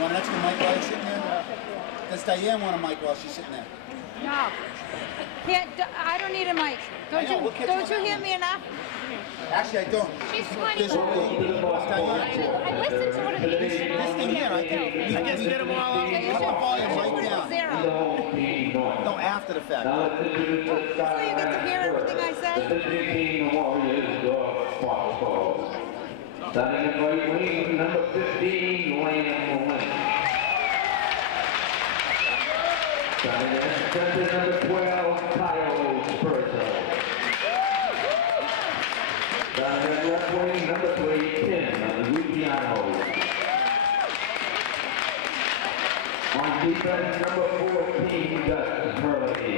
Want an extra mic while you're sitting there? Does Diane want a mic while she's sitting there? No. I don't need a mic. Don't you hear me enough? Actually, I don't. She's 20. This Diane. I listened to one of these. This thing here, I guess get them all out. Cut the volume right down. Zero. No, after the fact. So you get to hear everything I say? Starting at right wing, number 15, Lamb will win. Starting at center, number 12, Kyle Spurzo. Starting at left wing, number 3, Tim Luciano. On defense, number 14, Gus Hurley.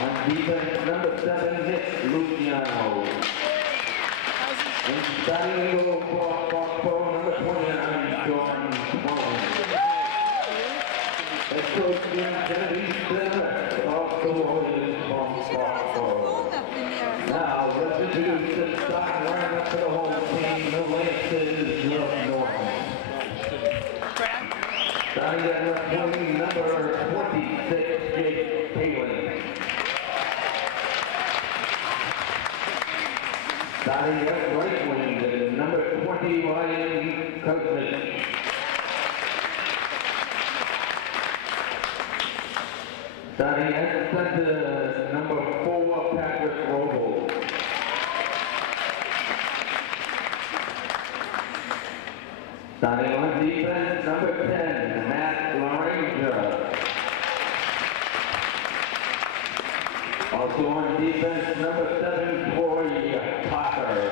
On defense, number 7, Nick Luciano. And starting to go for Foxborough, number 29, Jordan Mullen. Head coach Jim Kennedy Center of the Warriors from Foxborough. Now, let's introduce the starting lineup for the home team, the Lancers of Norton. Starting at left wing, number 26, Jake Palin. Starting at right wing, number 20, Ryan Cousins. Starting at center, number 4, Patrick Roble. Starting on defense, number 10, Matt Laranger. Also on defense, number 7, Troy Potter.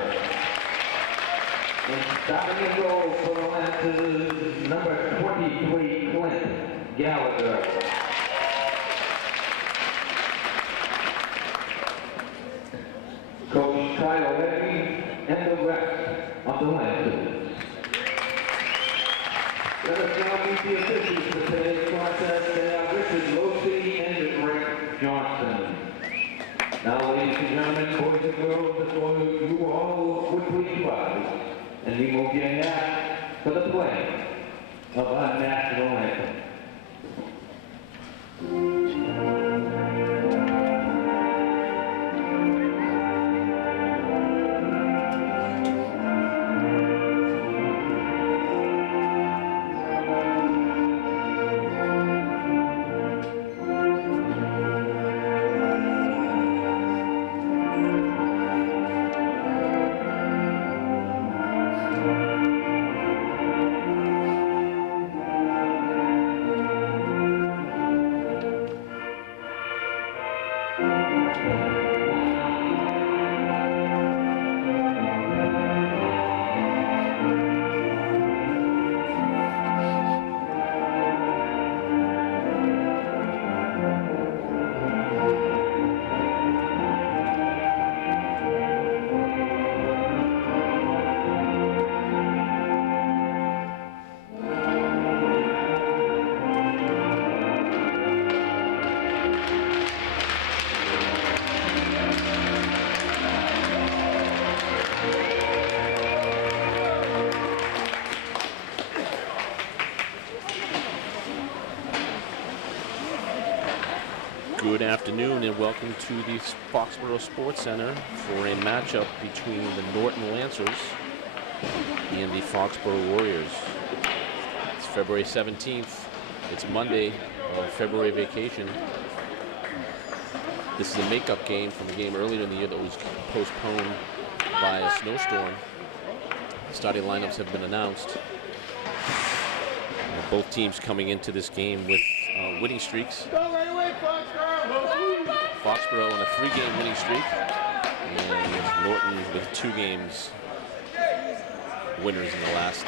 And starting a goal for the Lancers, number 23, Clint Gallagher. Coach Kyle Leggy and the rest of the Lancers. Let us now meet the officials for today's contest. They are Richard Losey and Rick Johnson. Now, ladies and gentlemen, boys and girls, before you all would please rise, and we will get out for the play of our national anthem. Good afternoon and welcome to the Foxborough Sports Center for a matchup between the Norton Lancers and the Foxborough Warriors. It's February 17th. It's Monday of February vacation. This is a makeup game from the game earlier in the year that was postponed by a snowstorm. The starting lineups have been announced. Both teams coming into this game with winning streaks. Foxborough on a 3-game winning streak, and Norton with 2 games winners in the last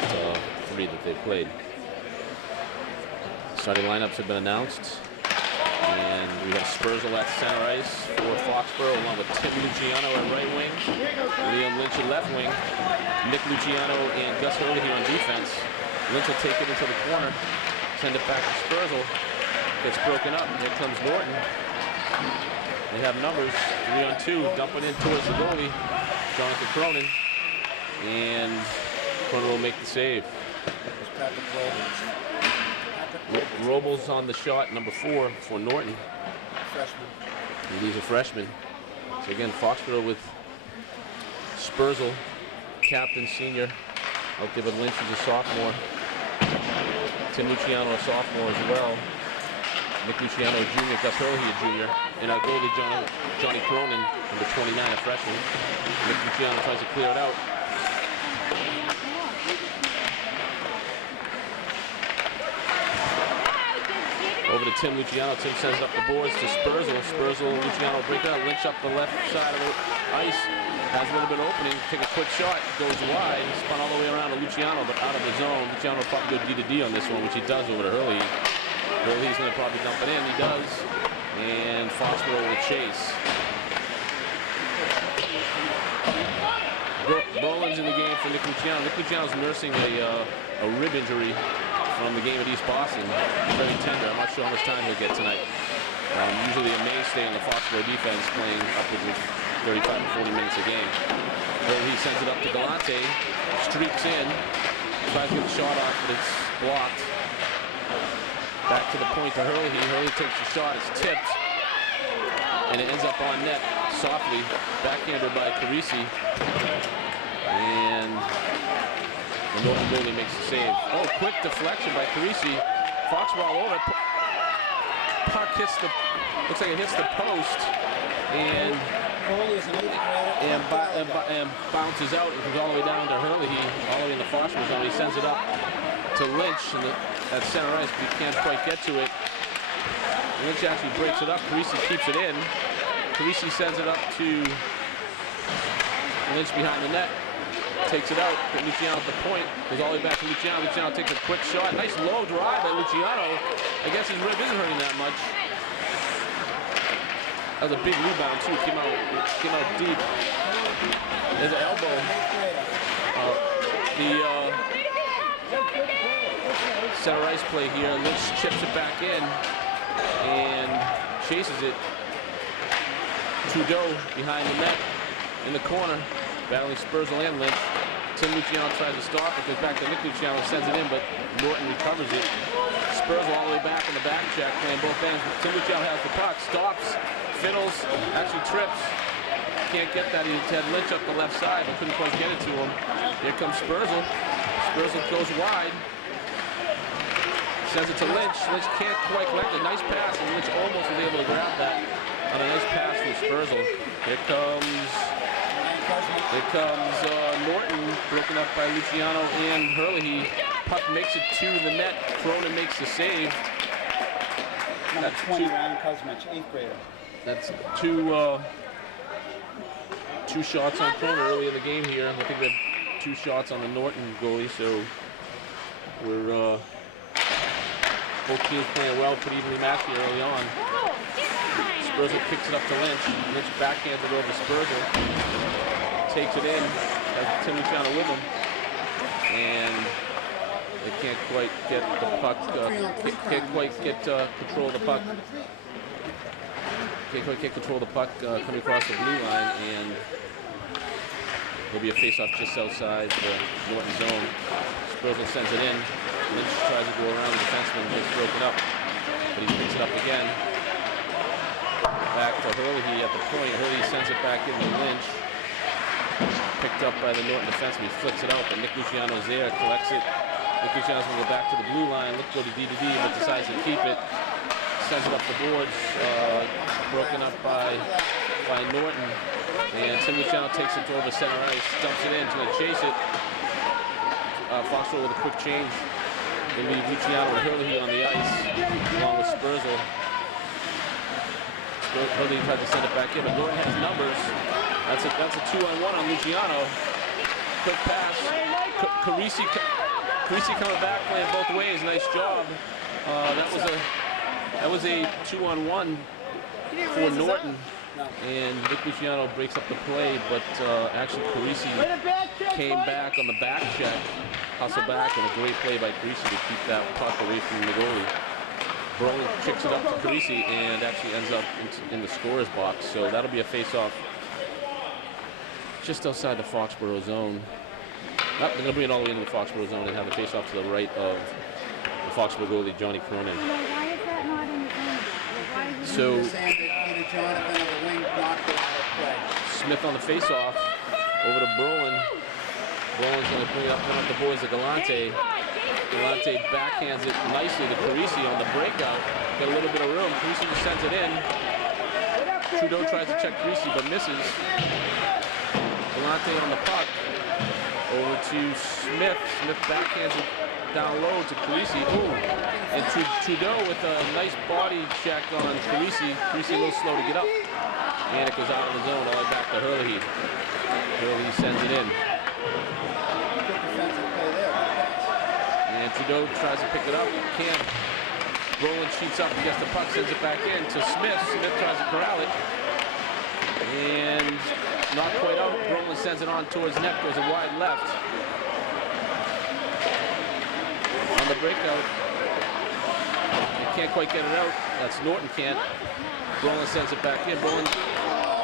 3 that they've played. Starting lineups have been announced, and we have Spurzel at center ice for Foxborough, along with Tim Luciano at right wing, Liam Lynch at left wing, Nick Luciano and Gus Hurley here on defense. Lynch will take it into the corner, send it back to Spurzel. Gets broken up. Here comes Norton. They have numbers, 3-on-2, dumping in towards the goalie, Jonathan Cronin. And corner will make the save. Robles on the shot, number 4 for Norton. Freshman. And he's a freshman. So again, Foxborough with Spurzl, captain, senior. Out there with Lynch, who's a sophomore. Tim Luciano, a sophomore as well. Nick Luciano, junior. Gus Hurley, a junior. And our goalie, Johnny Cronin, number 29, a freshman. Nick Luciano tries to clear it out. Over to Tim Luciano. Tim sends up the boards to Spurzl. Spurzl and Luciano break it out. Lynch up the left side of the ice. Has a little bit of opening. Take a quick shot. Goes wide. Spun all the way around to Luciano, but out of the zone. Luciano will probably go D to D on this one, which he does over to Hurley. Hurley's going to probably dump it in. He does. And Foxborough will chase. Brolin's in the game for Nick Luciano. Nick Luciano's nursing a rib injury from the game at East Boston. Very tender. I'm not sure how much time he'll get tonight. Usually a mainstay in the Foxborough defense, playing upwards of 35 to 40 minutes a game. He sends it up to Galante, streaks in, tries to get the shot off, but it's blocked. Back to the point to Hurley. Hurley takes the shot, it's tipped, and it ends up on net softly, backhanded by Carisi. And the Norton goalie makes the save. Oh, quick deflection by Carisi. Foxborough all over. Puck hits the, looks like it hits the post, and bounces out and comes all the way down to Hurley, all the way in the Foxborough zone. He sends it up to Lynch at center ice, but he can't quite get to it. Lynch actually breaks it up. Carisi keeps it in. Carisi sends it up to Lynch behind the net. Takes it out, but Luciano at the point, goes all the way back to Luciano. Luciano takes a quick shot. Nice low drive by Luciano. I guess his rib isn't hurting that much. That was a big rebound too. Came out deep. There's an elbow. The center ice play here. Lynch chips it back in and chases it. Trudeau behind the net in the corner, battling Spurzl and Lynch. Tim Luciano tries to stop it, goes back to Nick Luciano, sends it in, but Norton recovers it. Spurzl all the way back in the back check, playing both ends. Tim Luciano has the puck, stops, fiddles, actually trips. Can't get that. He had Lynch up the left side, but couldn't quite get it to him. Here comes Spurzl. Spurzl goes wide. Sends it to Lynch. Lynch can't quite collect it. Nice pass, and Lynch almost was able to grab that on a nice pass from Spurzl. Here comes Norton, broken up by Luciano and Hurley. Puck makes it to the net. Cronin makes the save. Number 20, Ryan Kuzmich, 8th grader. That's two shots on Cronin early in the game here. I think we have 2 shots on the Norton goalie, so we're both teams playing well, pretty evenly matched here early on. Spurzl kicks it up to Lynch. Lynch backhands it over to Spurzl. Takes it in, has Tim Luciano with him, and they can't quite get the puck, can't quite get control of the puck. Can't quite get control of the puck coming across the blue line, and there'll be a face-off just outside the Norton zone. Spurzl sends it in. Lynch tries to go around the defenseman, gets broken up, but he picks it up again. Back to Hurley at the point. Hurley sends it back into Lynch. Picked up by the Norton defenseman. He flicks it out, but Nick Luciano's there, collects it. Nick Luciano's going to go back to the blue line, look to go to D to D, but decides to keep it. Sends it up the boards, broken up by Norton. And Tim Luciano takes it over center ice, dumps it in, he's going to chase it. Foxborough with a quick change. They leave Luciano and Hurley on the ice, along with Spurzl. Hurley tried to send it back in, but Norton has numbers. That's a 2-on-1 on Luciano. Quick pass. Carisi coming back, playing both ways. Nice job. That was a 2-on-1 for Norton. And Nick Luciano breaks up the play, but actually Carisi came back on the back check, hustle back, and a great play by Carisi to keep that puck away from the goalie. Brolin kicks it up to Carisi and actually ends up in the scorer's box. So that'll be a face-off just outside the Foxborough zone. They're going to bring it all the way into the Foxborough zone and have the face-off to the right of the Foxborough goalie, Johnny Cronin. Why is that not in the zone? Why is it You're saying that either Jonathan or the wing knocked it out of play. Smith on the face-off over to Brolin. Brolin's going to bring it up the boys to Galante. Galante backhands it nicely to Carisi on the breakout. Got a little bit of room. Carisi just sends it in. Trudeau tries to check Carisi but misses. Galante on the puck. Over to Smith. Smith backhands it down low to Carisi. Ooh. And Trudeau with a nice body check on Carisi. Carisi a little slow to get up. And it goes out of the zone all the way back to Hurley. Hurley sends it in. And Trudeau tries to pick it up. Can't. Brolin shoots up, gets the puck, sends it back in to Smith. Smith tries to corral it. And not quite out. Brolin sends it on towards net, goes a wide left. On the breakout. They can't quite get it out. That's Norton can't. Brolin sends it back in. Brolin,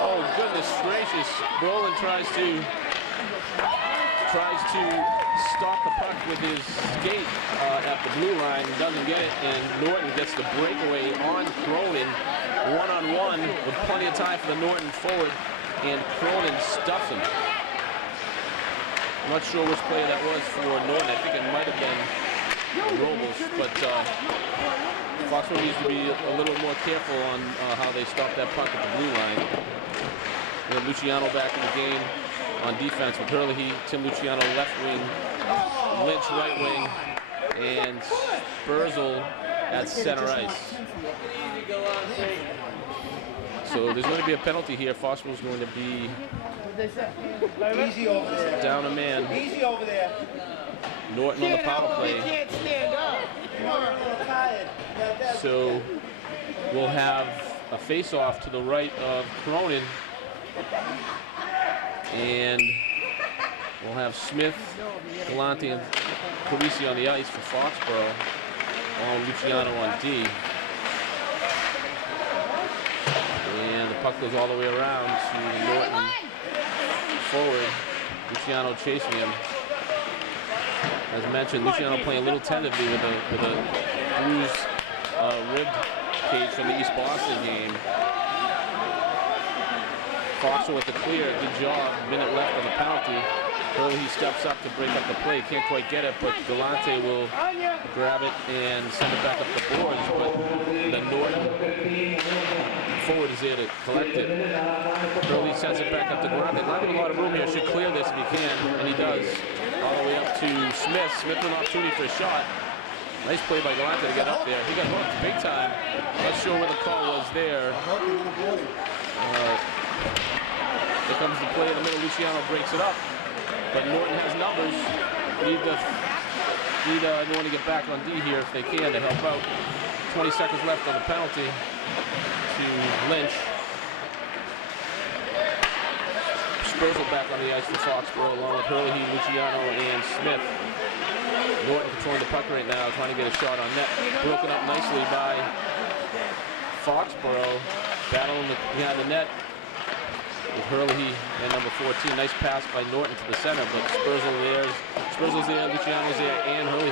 oh goodness gracious. Brolin tries to stop the puck with his skate at the blue line, doesn't get it, and Norton gets the breakaway on Cronin, one-on-one with plenty of time for the Norton forward, and Cronin stuffs him. I'm not sure which player that was for Norton. I think it might have been Robles, but Foxborough needs to be a little more careful on how they stop that puck at the blue line. We have Luciano back in the game on defense with Hurley, Tim Luciano left wing, Lynch right wing, and Spurzl at center ice. So there's going to be a penalty here. Foxborough's going to be Easy over there. down a man. Easy over there. Norton on the power play. Can't stand up. You're a little tired. So we'll have a face-off to the right of Cronin. And we'll have Smith, Galante, and Carisi on the ice for Foxborough, along with Luciano on D. And the puck goes all the way around to Norton forward. Luciano chasing him. As mentioned, Luciano playing a little tentatively with a bruised rib cage from the East Boston game. Foxborough with the clear, good job. Minute left on the penalty. Hurley steps up to break up the play, can't quite get it, but Galante will grab it and send it back up the boards. But the Norton forward is there to collect it. Hurley sends it back up to Galante. Galante with a lot of room here, should clear this if he can, and he does. All the way up to Smith. Smith with an opportunity for a shot. Nice play by Galante to get up there. He got hooked big time. Not sure where the call was there. Here comes the play in the middle. Luciano breaks it up, but Norton has numbers. Need Norton to get back on D here if they can to help out. 20 seconds left on the penalty to Lynch. Spurzl back on the ice for Foxborough along with Hurley, Luciano, and Smith. Norton controlling the puck right now, trying to get a shot on net. Broken up nicely by Foxborough. Battling behind the net with Hurley and number 14. Nice pass by Norton to the center, but Spurzl's there, Luciano's there, and Hurley.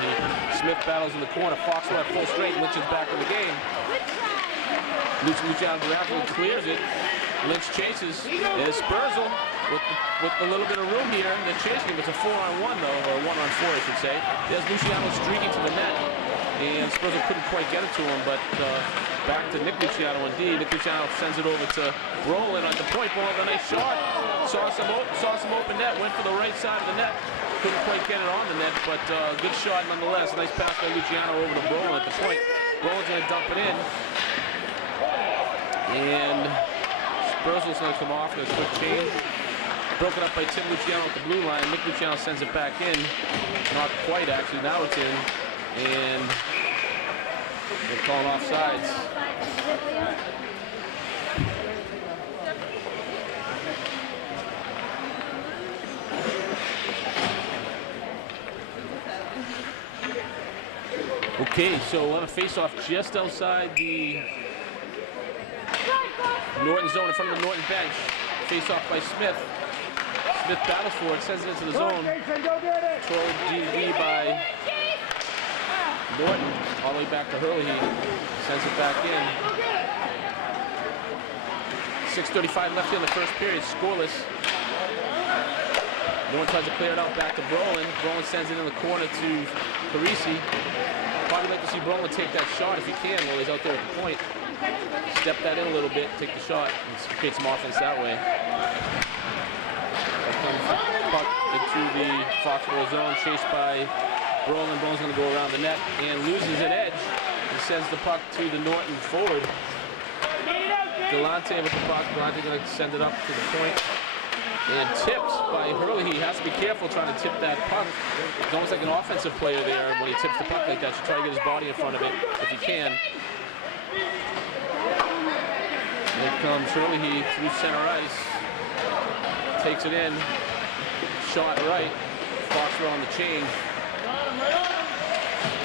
Smith battles in the corner. Foxborough at full strength. Lynch is back in the game. Luciano grapples, clears it. Lynch chases. There's Spurzl with a little bit of room here. They're chasing him. It's a 4-on-1 though, or 1-on-4 I should say. There's Luciano streaking to the net, and Spurzl couldn't quite get it to him, but back to Nick Luciano on D. Nick Luciano sends it over to Brolin at the point. Brolin with a nice shot. Saw some open net. Went for the right side of the net. Couldn't quite get it on the net, but good shot nonetheless. Nice pass by Luciano over to Brolin at the point. Brolin's going to dump it in. And Spurzl's going to come off. There's a quick change. Broken up by Tim Luciano at the blue line. Nick Luciano sends it back in. Not quite, actually. Now it's in. And they're calling offsides. Okay, so we'll have a face-off just outside the Norton zone in front of the Norton bench. Face-off by Smith. Smith battles for it, sends it into the zone. Controlled DB by Norton, all the way back to Hurley. He sends it back in. 6:35 left here in the first period, scoreless. Norton tries to clear it out back to Brolin. Brolin sends it in the corner to Parisi. Probably like to see Brolin take that shot if he can while he's out there at the point. Step that in a little bit, take the shot, and create some offense that way. That comes the puck into the Foxborough zone, chased by Brolin. Brolin's going to go around the net and loses an edge. He sends the puck to the Norton forward. Galante with the puck. Galante going to send it up to the point. And tipped by Hurley. He has to be careful trying to tip that puck. It's almost like an offensive player there when he tips the puck like that. Should try to get his body in front of it if he can. Here comes Hurley through center ice. Takes it in. Shot right. Foxborough on the change.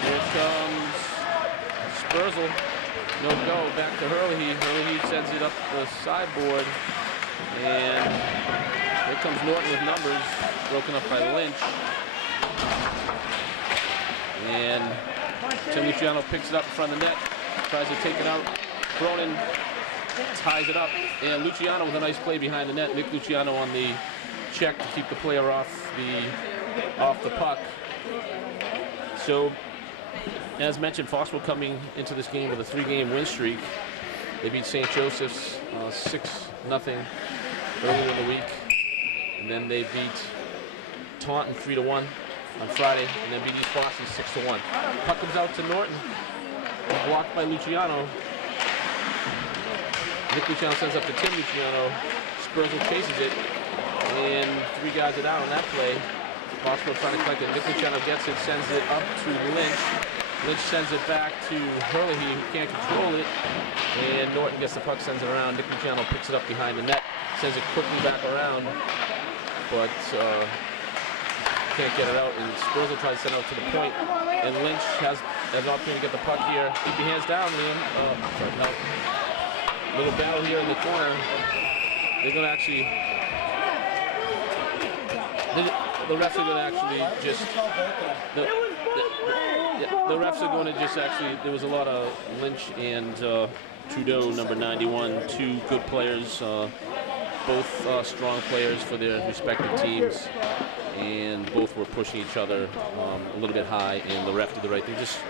Here comes Spurzl. No go. Back to Hurley. Hurley sends it up the sideboard. And here comes Norton with numbers. Broken up by Lynch. And Tim Luciano picks it up in front of the net. Tries to take it out. Cronin ties it up. And Luciano with a nice play behind the net. Nick Luciano on the check to keep the player off the puck. So, as mentioned, Foxborough coming into this game with a 3-game win streak. They beat St. Joseph's 6-0 earlier in the week. And then they beat Taunton 3-1 on Friday. And then beat East Boston 6-1. Puck comes out to Norton. Blocked by Luciano. Nick Luciano sends up to Tim Luciano. Spurzl chases it. And 3 guys are down on that play. Foxborough trying to collect it. Nick Luciano gets it, sends it up to Lynch. Lynch sends it back to Hurley, who can't control it. And Norton gets the puck, sends it around. Nick Luciano picks it up behind the net, sends it quickly back around, but can't get it out. And Spurzl tries to send it out to the point. And Lynch has an opportunity to get the puck here. Keep your hands down, Liam. No. Little battle here in the corner. They're going to actually... The refs are going to actually just... The refs are going to just actually... There was a lot of Lynch and Trudeau, number 91, 2 good players, both strong players for their respective teams, and both were pushing each other a little bit high, and the ref did the right thing. Just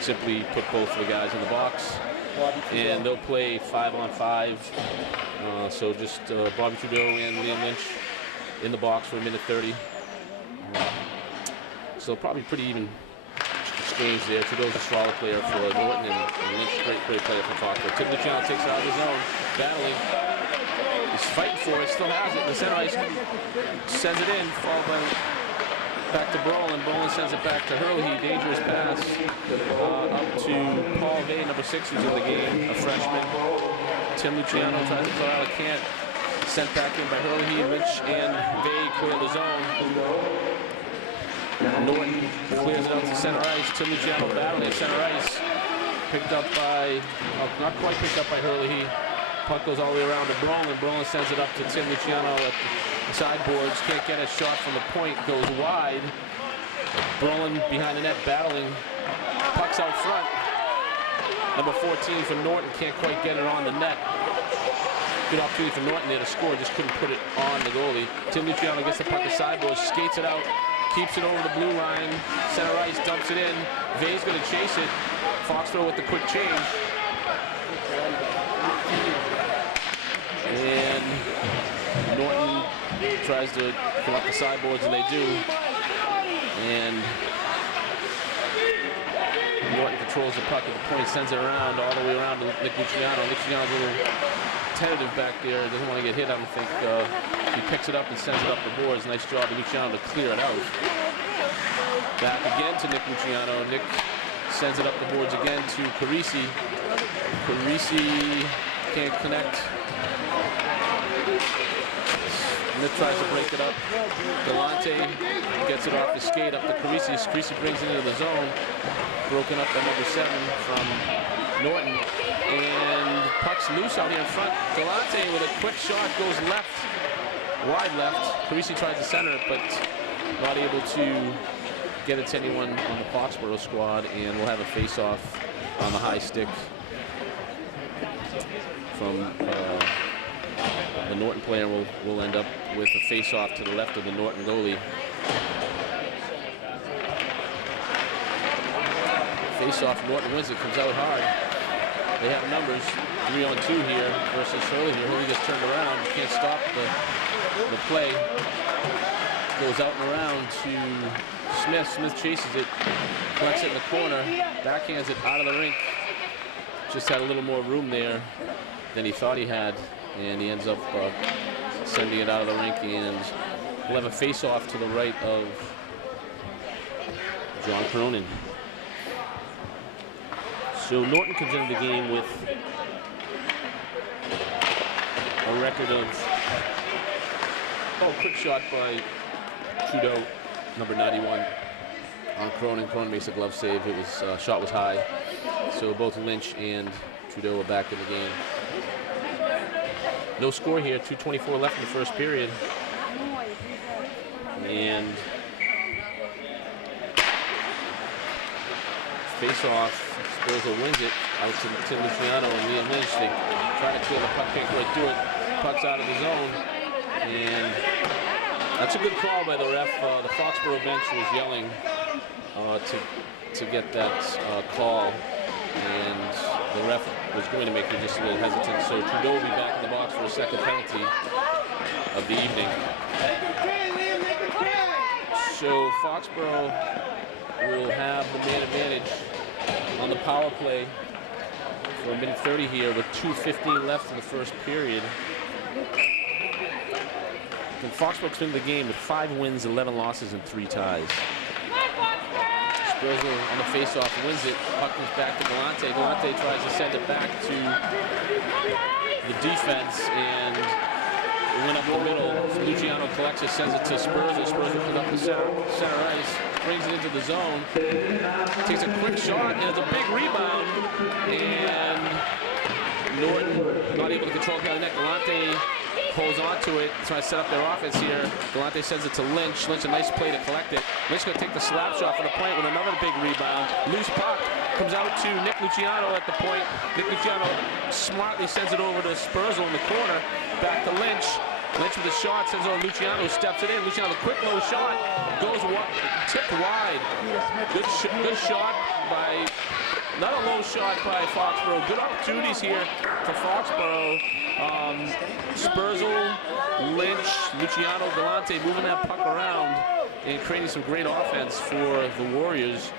simply put both of the guys in the box, and they'll play 5-on-5. So just Bobby Trudeau and Liam Lynch in the box for 1:30. So probably pretty even exchange there. Trudeau's a solid player for Norton, and Lynch, great player for Foxborough. Tim Luciano takes it out of his zone, battling. He's fighting for it, still has it. The center ice sends it in, followed by back to Brolin. Brolin sends it back to Hurley. Dangerous pass up to Paul Vay, number 6, who's in the game, a freshman. Tim Luciano tries to clear out, can't. Sent back in by Hurley. Lynch and Vay clear the zone. Norton clears it out to center ice. Tim Luciano battling at center ice. Picked up by, not quite picked up by Hurley. Puck goes all the way around to Brolin. Brolin sends it up to Tim Luciano at the sideboards. Can't get a shot from the point. Goes wide. Brolin behind the net battling. Puck's out front. Number 14 for Norton. Can't quite get it on the net. Good opportunity for Norton there to score. Just couldn't put it on the goalie. Tim Luciano gets the puck to sideboards. Skates it out. Keeps it over the blue line. Center ice. Dumps it in. Vay's going to chase it. Foxborough with the quick change. And Norton tries to come up the sideboards, and they do. And Norton controls the puck at the point, sends it around, all the way around to Nick Luciano. Luciano's a little tentative back there, doesn't want to get hit, I don't think. He picks it up and sends it up the boards. Nice job of Luciano to clear it out. Back again to Nick Luciano. Nick sends it up the boards again to Parisi. Parisi can't connect. Nick tries to break it up. Galante gets it off the skate up to Parisi. Parisi brings it into the zone. Broken up by number 7 from Norton. And puck's loose out here in front. Galante with a quick shot goes left wide left. Parisi tries to center it, but not able to get it to anyone on the Foxborough squad, and we'll have a face-off on the high stick from the Norton player. Will end up with a face-off to the left of the Norton goalie. Face-off, Norton wins it, comes out hard. They have numbers, 3-on-2 here versus Hurley here. Hurley gets turned around, can't stop the play. Goes out and around to Smith. Smith chases it, collects it in the corner, backhands it out of the rink. Just had a little more room there than he thought he had, and he ends up sending it out of the rink, and we'll have a face-off to the right of John Cronin. So Norton comes into the game with a record of, quick shot by Trudeau, number 91, on Cronin. Cronin makes a glove save. It was shot was high. So both Lynch and Trudeau are back in the game. No score here, 2:24 left in the first period. And face-off, Spurzl wins it out to Tim Luciano and Liam Lynch. They try to clear the puck, can't quite do it. Puck's out of the zone, and that's a good call by the ref. The Foxborough bench was yelling to get that call, and the ref was going to make it just a little hesitant. So Trudeau will be back in the box for a second penalty of the evening. So Foxborough will have the man advantage on the power play for 1:30 here with 2:15 left in the first period. And Foxborough comes into the game with 5 wins, 11 losses, and 3 ties. Spurzl on the face-off wins it. Puck comes back to Galante. Galante tries to send it back to the defense, and it went up the middle. So Luciano collects it, sends it to Spurzl. Spurzl comes up the center ice, brings it into the zone, takes a quick shot, and it's a big rebound. And Norton not able to control the net. Galante holds on to it, trying to set up their offense here. Galante sends it to Lynch. Lynch, a nice play to collect it. Lynch going to take the slap shot from the point with another big rebound. Loose puck comes out to Nick Luciano at the point. Nick Luciano smartly sends it over to Spurzl in the corner. Back to Lynch. Lynch with a shot, sends it over to Luciano, who steps it in. Luciano, the quick low shot, goes tipped wide. Good shot by, not a low shot by Foxborough. Good opportunities here for Foxborough. Spurzl, Lynch, Luciano, Galante moving that puck around and creating some great offense for the Warriors.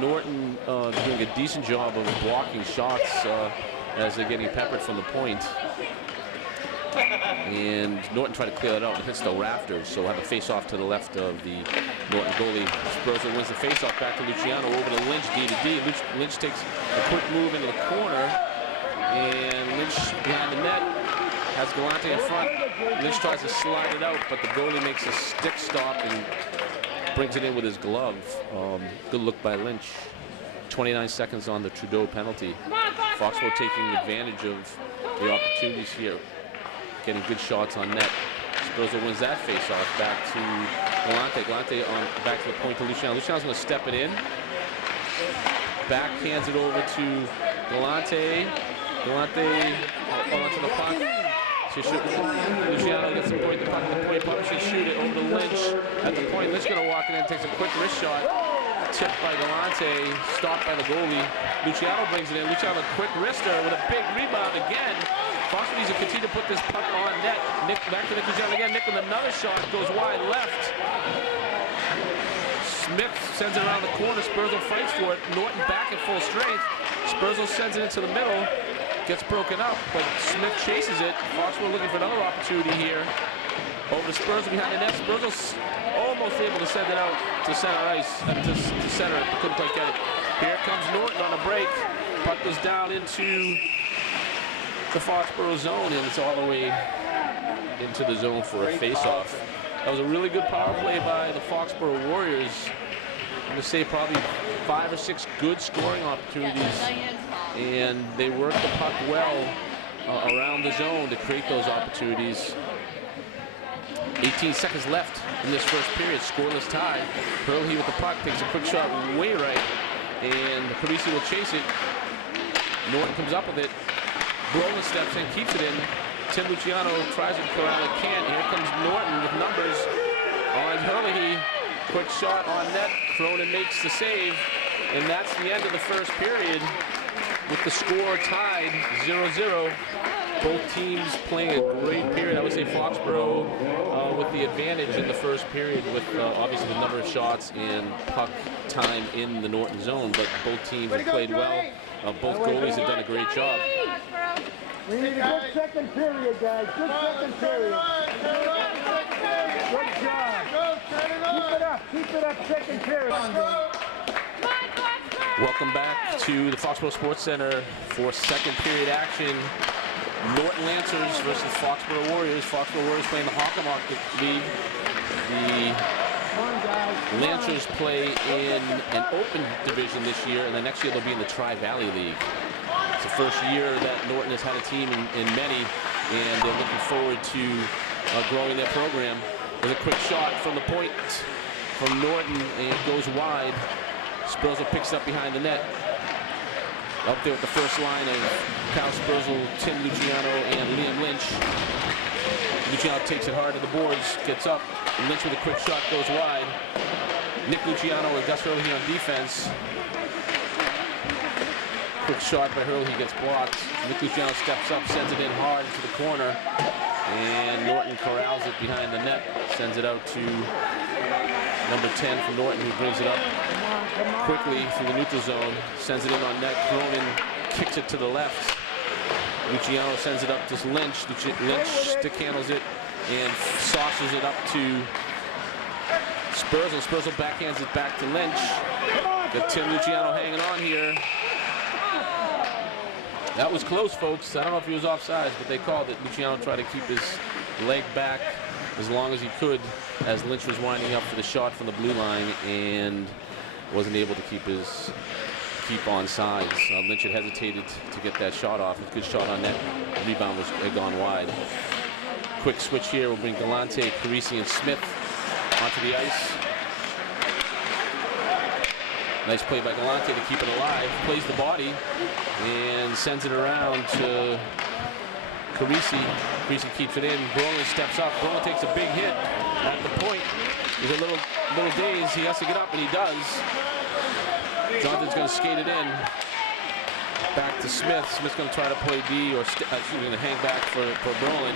Norton doing a decent job of blocking shots as they're getting peppered from the point. And Norton tried to clear it out and hits the rafters, so we'll have a face-off to the left of the Norton goalie. Spurzl wins the face-off back to Luciano, over to Lynch, D to D. Lynch takes a quick move into the corner, and Lynch behind the net has Galante in front. Lynch tries to slide it out, but the goalie makes a stick stop and brings it in with his glove. Good look by Lynch. 29 seconds on the Trudeau penalty. Foxborough taking advantage of the opportunities here, getting good shots on net. Spurzl wins that face-off back to Galante. Galante on back to the point to Luciano. Luciano's going to step it in. Backhands it over to Galante. Galante onto the puck. Luciano gets the point. The puck should shoot it over to Lynch. At the point, Lynch going to walk in and takes a quick wrist shot. Tipped by Galante, stopped by the goalie. Luciano brings it in. Luciano a quick wrister with a big rebound again. Foxborough needs to continue to put this puck on net. Nick back to Nick Luciano again. Nick with another shot, goes wide left. Smith sends it around the corner. Spurzl fights for it. Norton back at full strength. Spurzl sends it into the middle. Gets broken up, but Smith chases it. Foxborough looking for another opportunity here. Over to Spurzl behind the net. Spurzl's almost able to send it out to center ice, to center it, couldn't quite get it. Here comes Norton on a break. Puck goes down into the Foxborough zone, and it's all the way into the zone for a face-off. That was a really good power play by the Foxborough Warriors. I'm going to say probably 5 or 6 good scoring opportunities, and they worked the puck well around the zone to create those opportunities. 18 seconds left in this first period. Scoreless tie. Hurley with the puck takes a quick shot way right, and Carisi will chase it. Norton comes up with it. Brolin steps in, keeps it in. Tim Luciano tries it, Corral can't. Here comes Norton with numbers on Hurley. Quick shot on net. Cronin makes the save, and that's the end of the first period with the score tied 0-0. Both teams playing a great period. I would say Foxborough with the advantage in the first period with obviously the number of shots and puck time in the Norton zone, but both teams have played well. Both goalies have done a great job. We need a good second period, guys. Good second period. Good job. Keep it up. Keep it up. Second period. Welcome back to the Foxborough Sports Center for second period action. Norton Lancers versus Foxborough Warriors. Foxborough Warriors playing the Hockomock League. The Lancers play in an open division this year, and the next year they'll be in the Tri-Valley League. It's the first year that Norton has had a team in many, and they're looking forward to growing their program. There's a quick shot from the point from Norton, and it goes wide. Spurzl picks up behind the net. Up there with the first line of Kyle Spurzl, Tim Luciano, and Liam Lynch. Luciano takes it hard to the boards, gets up. Lynch with a quick shot goes wide. Nick Luciano and Gus Hurley on defense. Quick shot by Hurley, gets blocked. Nick Luciano steps up, sends it in hard to the corner. And Norton corrals it behind the net, sends it out to number 10 from Norton, who brings it up quickly through the neutral zone, sends it in on net. Cronin kicks it to the left. Luciano sends it up to Lynch. Lynch stick handles it and saucers it up to Spurzl. Spurzl backhands it back to Lynch. Got Tim Luciano hanging on here. That was close, folks. I don't know if he was offsides, but they called it. Luciano tried to keep his leg back as long as he could as Lynch was winding up for the shot from the blue line and wasn't able to keep on sides. Lynch had hesitated to get that shot off. A good shot on net. The rebound had gone wide. Quick switch here will bring Galante, Carisi, and Smith onto the ice. Nice play by Galante to keep it alive. Plays the body and sends it around to Carisi. Carisi keeps it in. Brolin steps up. Brolin takes a big hit at the point. He's a little dazed. He has to get up, and he does. Jonathan's going to skate it in. Back to Smith. Smith's going to try to play D, or going to hang back for Brolin.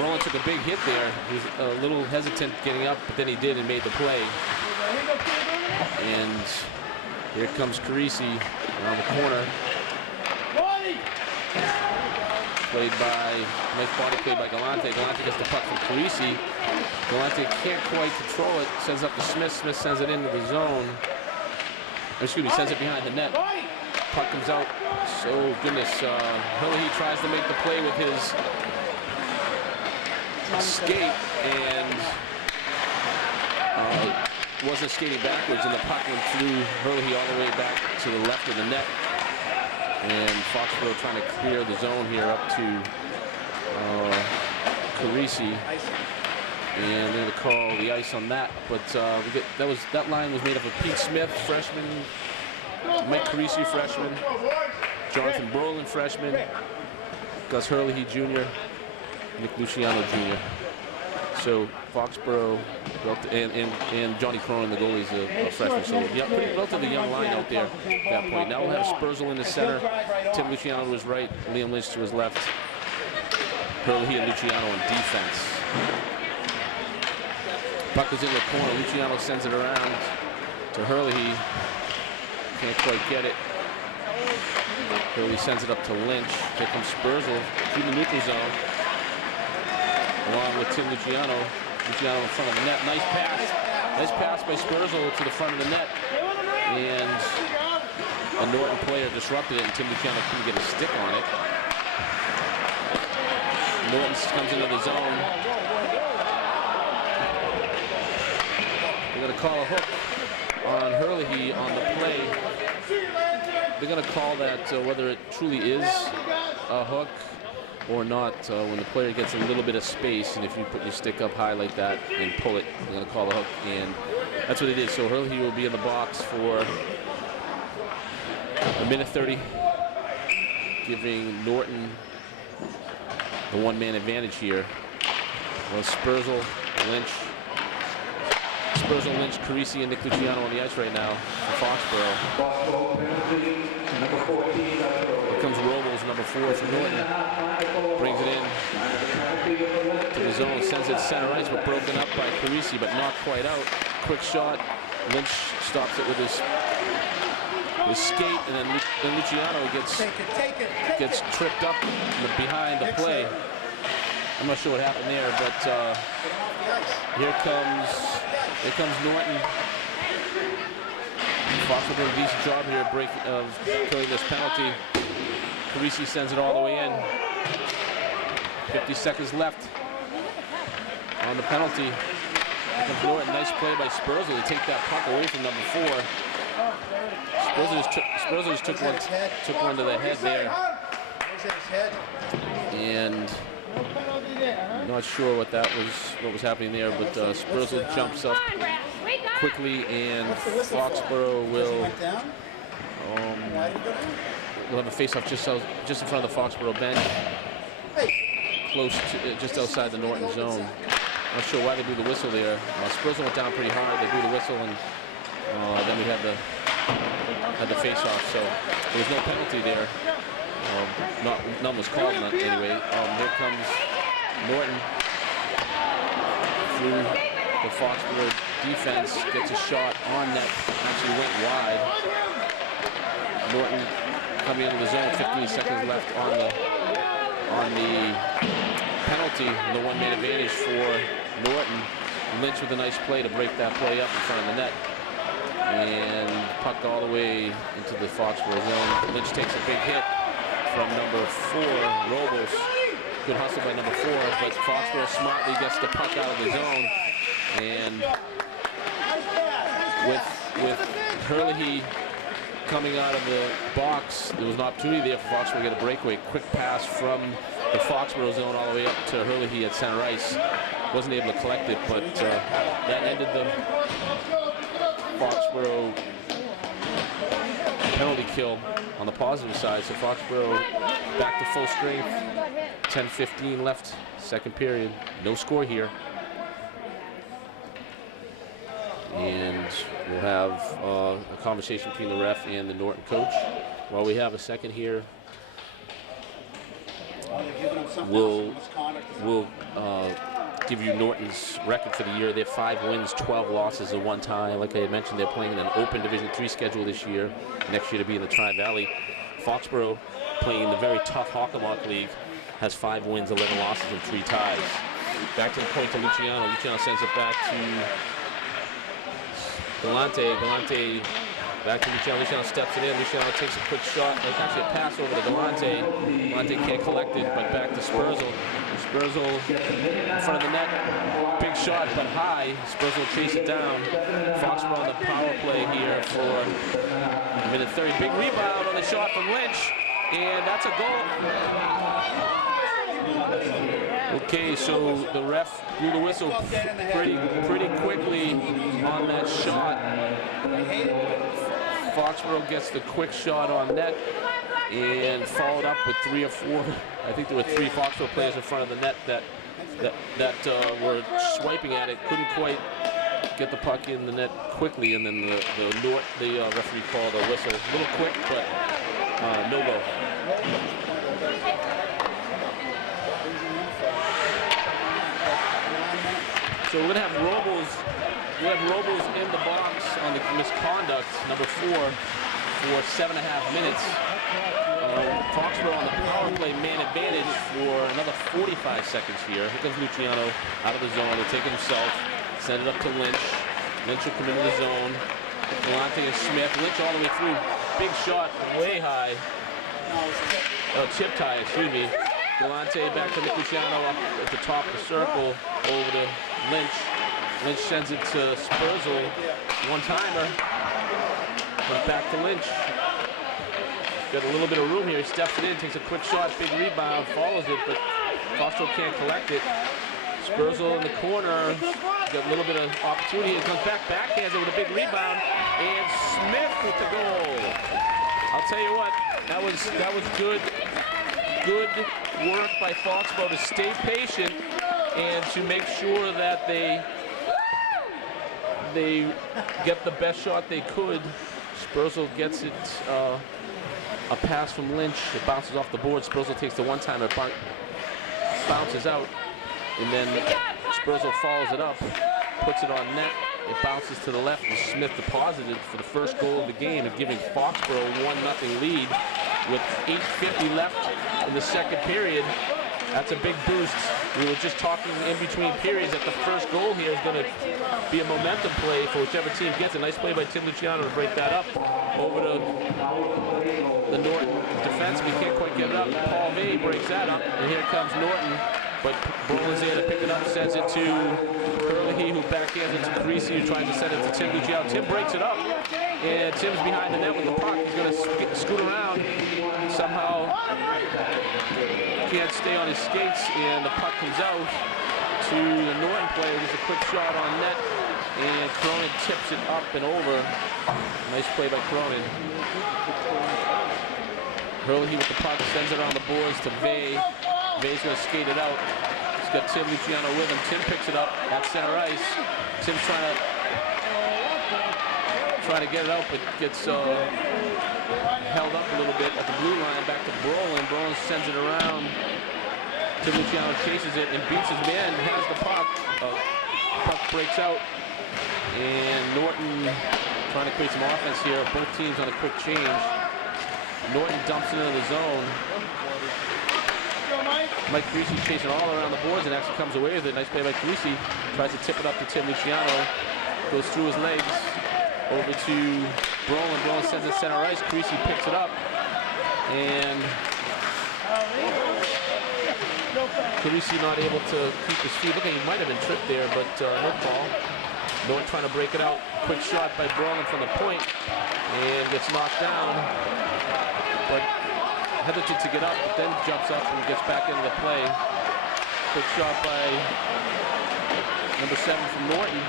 Brolin took a big hit there. He was a little hesitant getting up, but then he did and made the play. And here comes Carisi around the corner. Nice body play by Galante. Galante gets the puck from Carisi. Galante can't quite control it. Sends up to Smith. Smith sends it into the zone. Excuse me, sends it behind the net. Puck comes out. So, goodness. Hurley tries to make the play with his skate and wasn't skating backwards, and the puck went through Hurley all the way back to the left of the net. And Foxborough trying to clear the zone here up to Carisi. And they're going to call the ice on that. But that line was made up of Pete Smith, freshman, Mike Carisi, freshman, Jonathan Brolin, freshman, Gus Hurley, Jr., Nick Luciano, Jr. So Foxborough and Johnny Cronin, the goalie's a freshman. So yeah, pretty relatively young line out there at that point. Now we'll have Spurzl in the center, Tim Luciano to his right, Liam Lynch to his left, Hurley and Luciano on defense. Puck is in the corner. Luciano sends it around to Hurley. Can't quite get it. Hurley sends it up to Lynch. Here comes Spurzl through the neutral zone, along with Tim Luciano. Luciano in front of the net. Nice pass. Nice pass by Spurzl to the front of the net. And a Norton player disrupted it, and Tim Luciano couldn't get a stick on it. Norton comes into the zone. They're going to call a hook on Hurley on the play. They're going to call that whether it truly is a hook. or not, when the player gets a little bit of space, and if you put your stick up high like that and pull it, you're going to call a hook, and that's what it is. So Hurley will be in the box for a minute 30, giving Norton the one-man advantage here. Well, Spurzl, Lynch, Carisi, and Nick Luciano on the ice right now for Foxborough. Here comes Robles, number 4 for Norton. Brings it in to the zone, sends it center ice, but broken up by Carisi, but not quite out. Quick shot. Lynch stops it with his skate, and then Luciano gets tripped up behind the play. I'm not sure what happened there, but here comes Norton. Foxborough did a decent job here of killing this penalty. Carisi sends it all the way in. 50 seconds left on the penalty. Here comes Norton. Nice play by Spurzl to take that puck away from number 4. Spurzl just took one to the head there. And not sure what was happening there, but Spurzl jumps up quickly, and Foxborough will have a face-off just in front of the Foxborough bench, close to just outside the Norton zone. Not sure why they blew the whistle there. Spurzl went down pretty hard. They blew the whistle, and then we had the face-off. So there was no penalty there. None was called anyway. Here comes Norton through the Foxborough defense, gets a shot on net, actually went wide. Norton coming into the zone, 15 seconds left on the penalty, and the one-man advantage for Norton. Lynch with a nice play to break that play up in front of the net, and puck all the way into the Foxborough zone. Lynch takes a big hit from number 4, Robles. Good hustle by number 4, but Foxborough smartly gets the puck out of the zone, and with Hurley coming out of the box, there was an opportunity there for Foxborough to get a breakaway. Quick pass from the Foxborough zone all the way up to Hurley at center ice. Wasn't able to collect it, but that ended the Foxborough penalty kill on the positive side. So Foxborough back to full strength. 10:15 left, second period. No score here. And we'll have a conversation between the ref and the Norton coach. While we have a second here, we'll give you Norton's record for the year. They have 5 wins, 12 losses, and 1 tie. Like I had mentioned, they're playing in an open Division III schedule this year. Next year to be in the Tri-Valley. Foxborough, playing in the very tough Hockomock League, has 5 wins, 11 losses, and 3 ties. Back to the point to Luciano. Luciano sends it back to Galante. Galante back to Luciano. Luciano steps it in. Luciano takes a quick shot. There's actually a pass over to Galante. Galante can't collect it, but back to Spurzl. Spurzl in front of the net. Big shot, but high. Spurzl will chase it down. Foxborough on the power play here for minute 30. Big rebound on the shot from Lynch, and that's a goal. Okay, so the ref blew the whistle pretty quickly on that shot. Foxborough gets the quick shot on net and followed up with 3 or 4. I think there were 3 Foxborough players in front of the net that were swiping at it. Couldn't quite get the puck in the net quickly, and then the referee called a whistle. A little quick, but no go. So we're gonna have Robles. We have Robles in the box on the misconduct, number 4, for 7.5 minutes. Foxborough on the power play man advantage for another 45 seconds here. Here comes Luciano out of the zone. He'll take it himself, send it up to Lynch. Lynch will come into the zone. Galante and Smith. Lynch all the way through. Big shot, way high. Chip tie, excuse me. Galante back to Nick Luciano up at the top of the circle, over to Lynch. Lynch sends it to Spurzl. One-timer. But back to Lynch. got a little bit of room here. He steps it in, takes a quick shot, big rebound, follows it, but Foxborough can't collect it. Spurzl in the corner, got a little bit of opportunity. He comes back, backhands it with a big rebound, and Smith with the goal. I'll tell you what, that was good work by Foxborough to stay patient and to make sure that they get the best shot they could. Spurzl gets it, a pass from Lynch. It bounces off the board. Spurzl takes the one-timer, bounces out, and then Spurzl follows it up, puts it on net. It bounces to the left, and Smith deposited for the first goal of the game and giving Foxborough a 1-0 lead with 8:50 left in the second period. That's a big boost. We were just talking in between periods that the first goal here is going to be a momentum play for whichever team gets it. Nice play by Tim Luciano to break that up. Over to the Norton defense. We can't quite get it up. Paul May breaks that up, and here comes Norton. But Brolin's there to pick it up, sends it to Curley, who backhands it to Greasy, who tries to send it to Tim Luciano. Tim breaks it up, and Tim's behind the net with the puck. He's going to scoot around. Somehow can't stay on his skates, and the puck comes out to the Norton player. There's a quick shot on net, and Cronin tips it up and over. Nice play by Cronin. Hurley with the puck, sends it around the boards to Vay. Vay's going to skate it out. He's got Tim Luciano with him. Tim picks it up at center ice. Tim's trying to get it out, but gets held up a little bit at the blue line. Back to Brolin. Brolin sends it around. Tim Luciano chases it and beats his man. Has the puck. Puck breaks out. And Norton trying to create some offense here. Both teams on a quick change. Norton dumps it into the zone. Mike Greasy chasing all around the boards and actually comes away with it. Nice play by Greasy. Tries to tip it up to Tim Luciano. Goes through his legs. Over to Brolin. Brolin sends it center ice. Greasy picks it up. And Greasy not able to keep his feet. Looking, he might have been tripped there, but no call. Norton trying to break it out. Quick shot by Brolin from the point. And gets knocked down. But hesitant to get up, but then jumps up and gets back into the play. Quick shot by number 7 from Norton.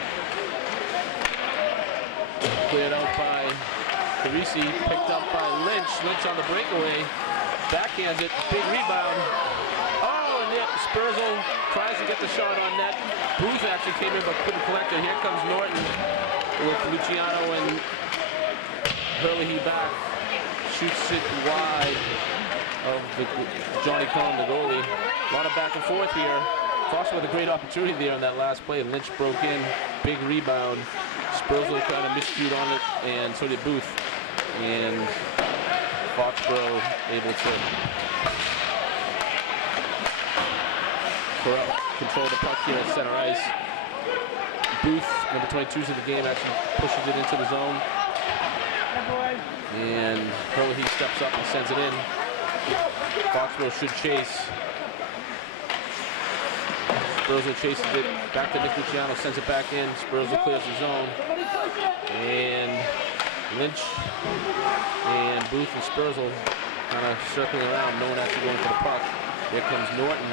Cleared out by Carisi, picked up by Lynch. Lynch on the breakaway, backhands it, big rebound. Oh, and yet Spurzl tries to get the shot on net. Booth actually came in but couldn't collect it. Here comes Norton with Luciano and Hurley back. Shoots it wide of Johnny Cohn, the goalie. A lot of back and forth here. Fox with a great opportunity there on that last play. Lynch broke in, big rebound. Spurzl kind of miscued on it, and so did Booth. And Foxborough able to control the puck here at center ice. Booth, number 22 of the game, actually pushes it into the zone. And Hurley steps up and sends it in. Foxborough should chase. Spurzl chases it back to Nick Luciano, sends it back in. Spurzl clears the zone. And Lynch and Booth and Spurzl kind of circling around, no one actually going for the puck. Here comes Norton.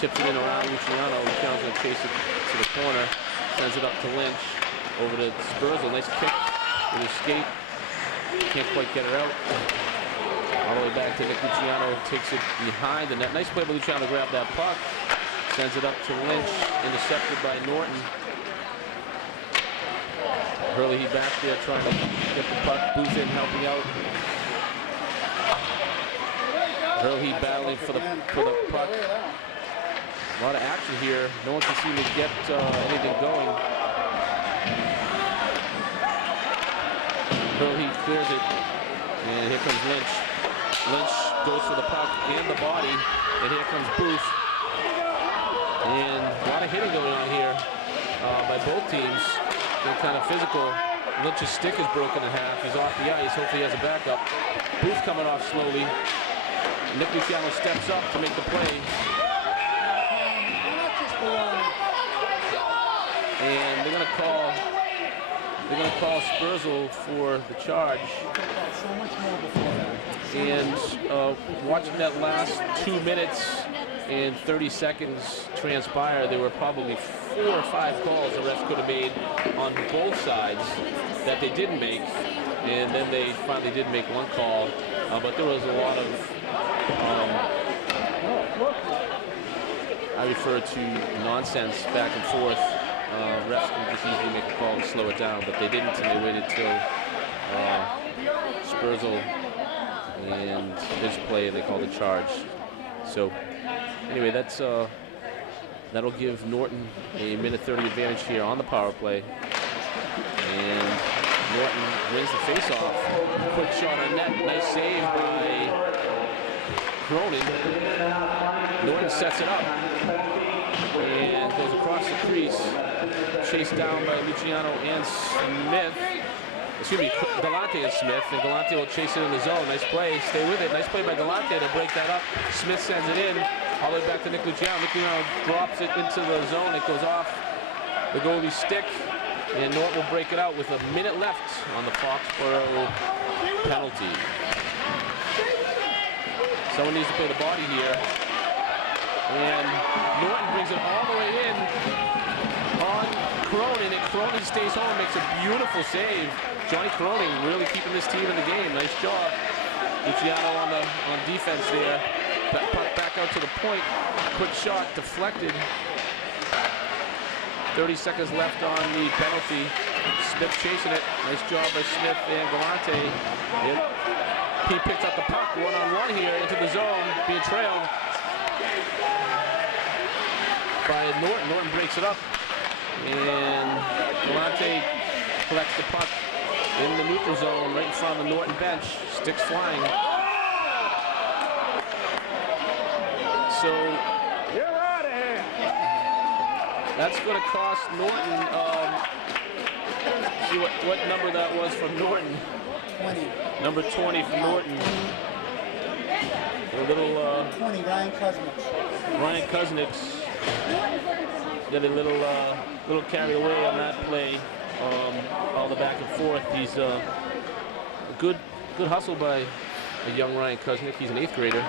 Ships it in around Luciano. Luciano's going to chase it to the corner. Sends it up to Lynch. Over to Spurzl. Nice kick with his skate. Can't quite get her out. All the way back to Nick Luciano. Takes it behind the net. Nice play by Luciano to grab that puck. Sends it up to Lynch. Intercepted by Norton. Hurley back there trying to get the puck. Booth in helping out. Hurley battling for the puck. A lot of action here. No one can seem to get anything going. Hurley clears it. And here comes Lynch. Lynch goes for the puck and the body. And here comes Booth. And a lot of hitting going on here by both teams. They're kind of physical. Lynch's stick is broken in half. He's off the ice. Hopefully he has a backup. Booth coming off slowly. Nick Luciano steps up to make the play. And they're they're going to call Spurzl for the charge. And watching that last 2 minutes and 30 seconds transpire, there were probably 4 or 5 calls the refs could have made on both sides that they didn't make. And then they finally did make one call. But there was a lot of, I refer to nonsense back and forth. Refs can just easily make a call to slow it down, but they didn't, and they waited till Spurzl and his play, and they called a charge. So anyway, that's that'll give Norton a minute 30 advantage here on the power play. And Norton wins the face-off. Quick shot on net. Nice save by Cronin. Norton sets it up and goes across the crease. Chased down by Luciano and Smith. Excuse me, Galante and Smith. And Galante will chase it in the zone. Nice play. Stay with it. Nice play by Galante to break that up. Smith sends it in. All the way back to Nick Luciano. Nick Luciano drops it into the zone. It goes off the goalie's stick. And Norton will break it out with a minute left on the Foxborough penalty. Someone needs to play the body here. And Norton brings it all the way in on Cronin, and Cronin stays home, makes a beautiful save. Johnny Cronin really keeping this team in the game. Nice job. Luciano on defense there. Puck back out to the point. Quick shot deflected. 30 seconds left on the penalty. Smith chasing it. Nice job by Smith and Galante. Yep. He picks up the puck one-on-one here into the zone, being trailed by Norton. Norton breaks it up. And Galante collects the puck in the neutral zone right in front of the Norton bench. Sticks flying. So You're out of here. that's going to cost Norton. See what number that was from Norton. 20. Number 20 from Norton. A little 20, Ryan Kuznick. Ryan Kuznick got a little carried away on that play. All the back and forth. He's a good hustle by a young Ryan Kuznick. He's an 8th grader,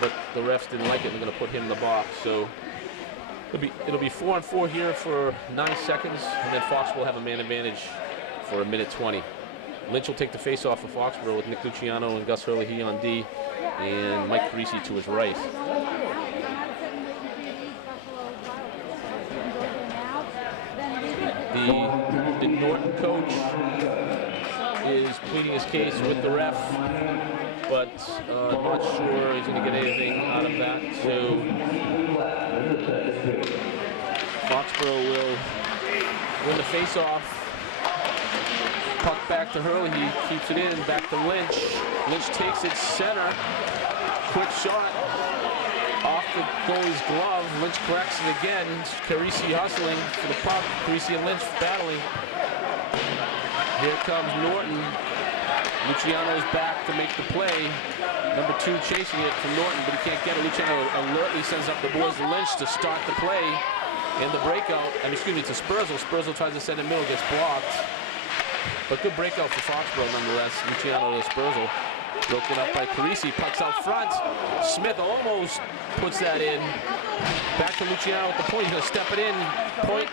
but the refs didn't like it. They're going to put him in the box. So it'll be 4-on-4 here for 9 seconds, and then Fox will have a man advantage for a minute 20. Lynch will take the face-off for Foxborough with Nick Luciano and Gus Hurley on D, and Mike Parisi to his right. The Norton coach is pleading his case with the ref, but not sure he's going to get anything out of that. So Foxborough will win the face-off. Puck back to Hurley. He keeps it in. Back to Lynch. Lynch takes it center. Quick shot off the goalie's glove. Lynch corrects it again. Carisi hustling for the puck. Carisi and Lynch battling. Here comes Norton. Luciano's back to make the play. Number 2 chasing it from Norton, but he can't get it. Luciano alertly sends up the boys to Lynch to start the play. And the breakout, excuse me, to Spurzl. Spurzl tries to send it middle, gets blocked. But good breakout for Foxborough nonetheless. Luciano to Spurzl. Broken up by Carisi. Pucks out front. Smith almost puts that in. Back to Luciano at the point. He's going to step it in. Point.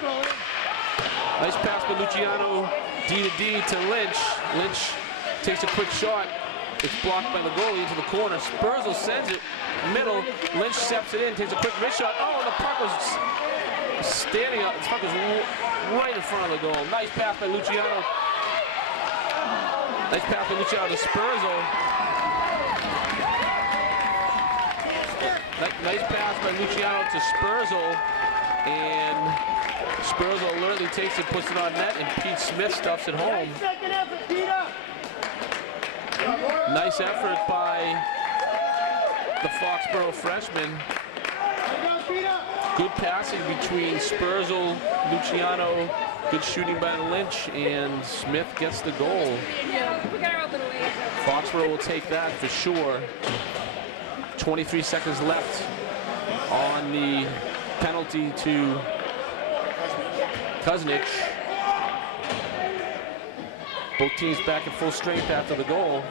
Nice pass by Luciano. D to D to Lynch. Lynch takes a quick shot. It's blocked by the goalie into the corner. Spurzl sends it middle. Lynch steps it in. Takes a quick wrist shot. Oh, the puck was standing up. The puck was right in front of the goal. Nice pass by Luciano. Nice pass by Luciano to Spurzl. Nice pass by Luciano to Spurzl. And Spurzl alertly takes it, puts it on net, and Pete Smith stuffs it home. Nice effort by the Foxborough freshman. Good passing between Spurzl, Luciano. Good shooting by Lynch, and Smith gets the goal. Foxborough will take that for sure. 23 seconds left on the penalty to Kuznick. Both teams back at full strength after the goal.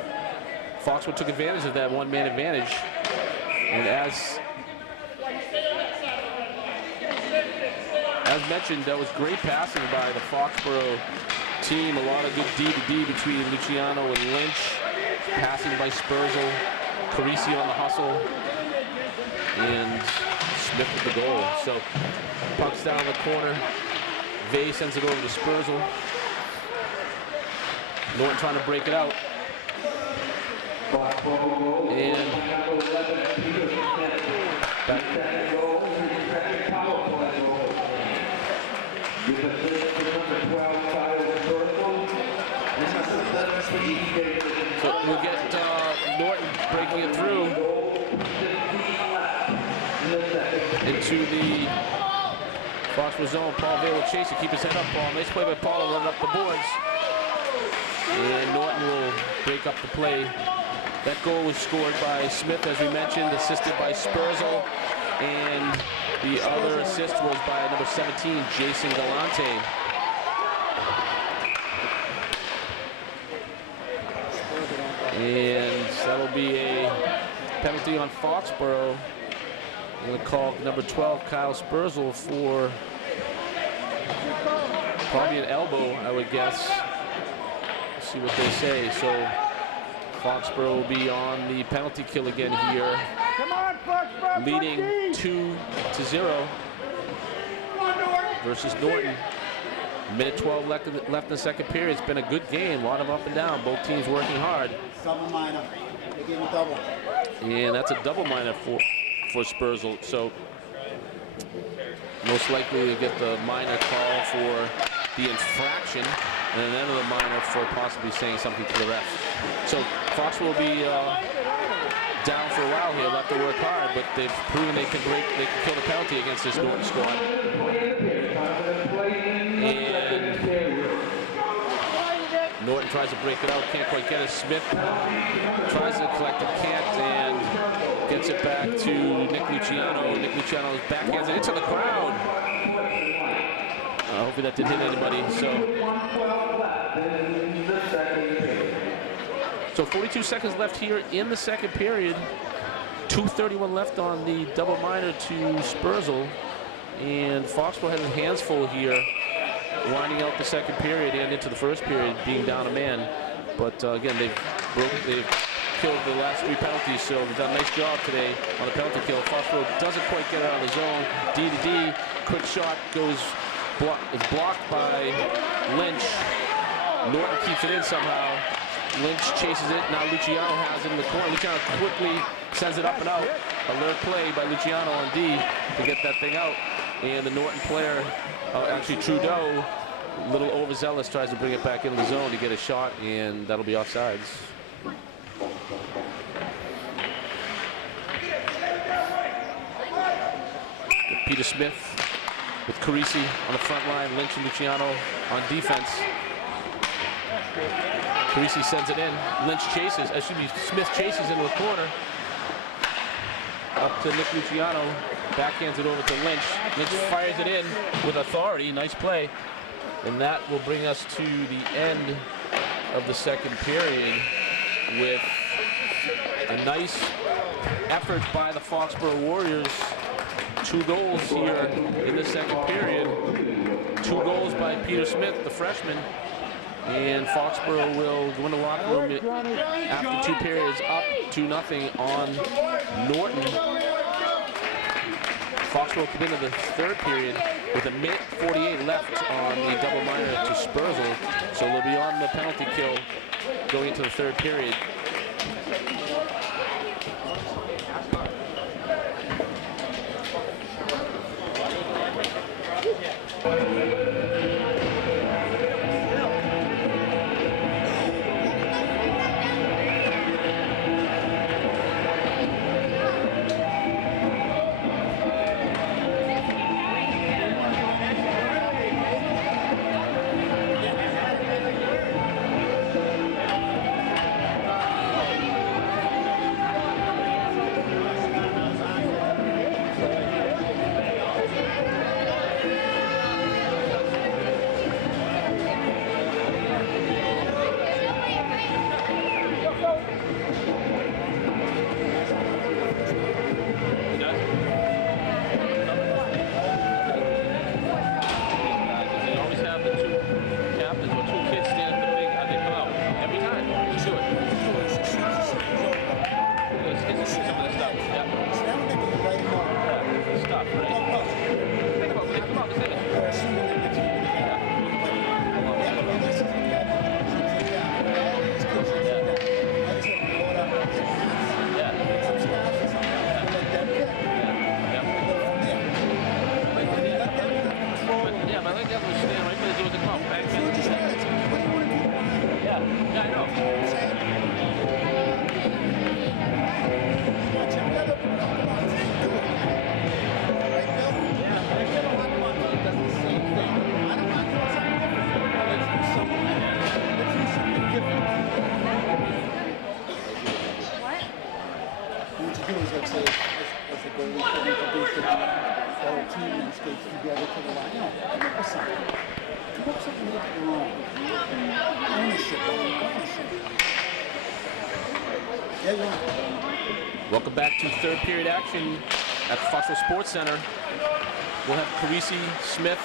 Foxborough took advantage of that one-man advantage. And as mentioned, that was great passing by the Foxborough team. A lot of good D-to-D between Luciano and Lynch. Passing by Spurzl, Carisi on the hustle, and Smith with the goal. So puck's down in the corner. Vay sends it over to Spurzl. Norton trying to break it out. And so we'll get Norton breaking it through into the Foxborough zone. Paul Vay will chase it, keep his head up, Paul. Nice play by Paul to run up the boards. And Norton will break up the play. That goal was scored by Smith, as we mentioned, assisted by Spurzl. And the other assist was by number 17, Jason Galante. And that'll be a penalty on Foxborough. I'm going to call number 12, Kyle Spurzl, for probably an elbow, I would guess. Let's see what they say. So Foxborough will be on the penalty kill again here. Come on, Foxborough, leading 2-0 versus Norton. Minute 12 left in the second period. It's been a good game, a lot of up and down. Both teams working hard. Double minor. They gave him double. And that's a double minor for Spurzl. So most likely to get the minor call for the infraction, and then another minor for possibly saying something to the ref. So Fox will be down for a while here. They'll have to work hard, but they've proven they can kill the penalty against this Norton squad. And Norton tries to break it out, can't quite get it. Smith tries to collect it, can't, and gets it back to Nick Luciano. Nick Luciano's backhands it into the crowd. Hopefully that didn't hit anybody. So 42 seconds left here in the second period. 2:31 left on the double minor to Spurzl. And Foxborough has his hands full here, winding out the second period and into the first period, being down a man. But again, they've killed the last three penalties, so they've done a nice job today on the penalty kill. Foxborough doesn't quite get it out of the zone. D-to-D, quick shot is blocked by Lynch. Norton keeps it in somehow. Lynch chases it. Now Luciano has it in the corner. Luciano quickly sends it up and out. Alert play by Luciano on D to get that thing out. And the Norton player, actually Trudeau, a little overzealous, tries to bring it back into the zone to get a shot, and that'll be offsides. Peter Smith with Carisi on the front line, Lynch and Luciano on defense. Carisi sends it in. Lynch chases, Smith chases into the corner. Up to Nick Luciano, backhands it over to Lynch. Lynch fires it in with authority, nice play. And that will bring us to the end of the second period with a nice effort by the Foxborough Warriors. 2 goals here in the second period. 2 goals by Peter Smith, the freshman. And Foxborough will go in the locker room after 2 periods up 2-0 on Norton. Foxborough come into the third period with a minute 48 left on the double minor to Spurzl. So they'll be on the penalty kill going into the third period. Yeah, I know. What? What you do is like say, as the goalie can introduce the whole team and skates together to the line. You know, come up with something. Come up with something to make it your own. Ownership. Yeah, yeah. Welcome back to third period action at the Foxborough Sports Center. We'll have Carisi, Smith,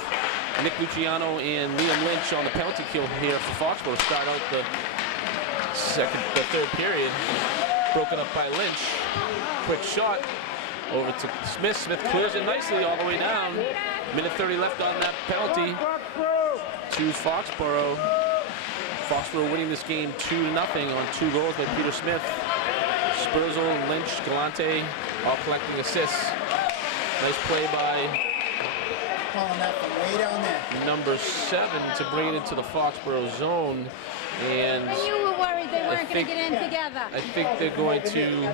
Nick Luciano, and Liam Lynch on the penalty kill here for Foxborough to start out the third period. Broken up by Lynch. Quick shot over to Smith. Smith clears it nicely all the way down. Minute 30 left on that penalty to Foxborough. Foxborough winning this game 2-0 on 2 goals by Peter Smith. Spurzl, Lynch, Galante all collecting assists. Nice play by Calling that from way down there. number 7 to bring it into the Foxborough zone. And You were worried they weren't going to get in together. I think they're going to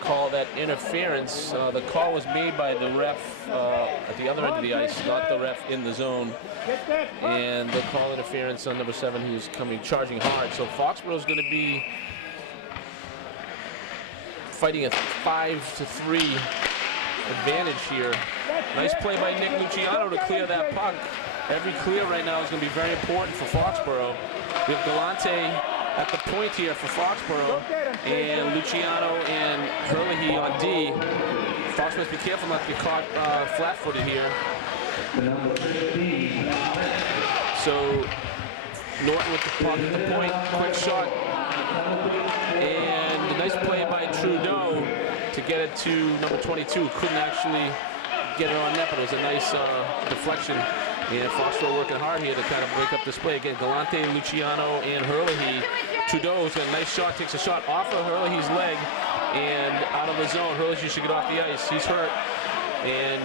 call that interference. The call was made by the ref at the other end of the ice, not the ref in the zone. And they'll call interference on number 7, who's coming charging hard. So Foxborough's going to be fighting a 5-3 advantage here. Nice play by Nick Luciano to clear that puck. Every clear right now is going to be very important for Foxborough. We have Galante at the point here for Foxborough, and Luciano and Herlihy on D. Fox must be careful not to get caught flat-footed here. So Norton with the puck at the point, quick shot, and a nice play by Trudeau to get it to number 22. Couldn't actually get it on net, but it was a nice deflection. And Foxborough working hard here to kind of break up this play. Again, Galante, Luciano, and Herlihy. Trudeau's got a nice shot, takes a shot off of Herlihy's leg and out of the zone. Herlihy should get off the ice. He's hurt. And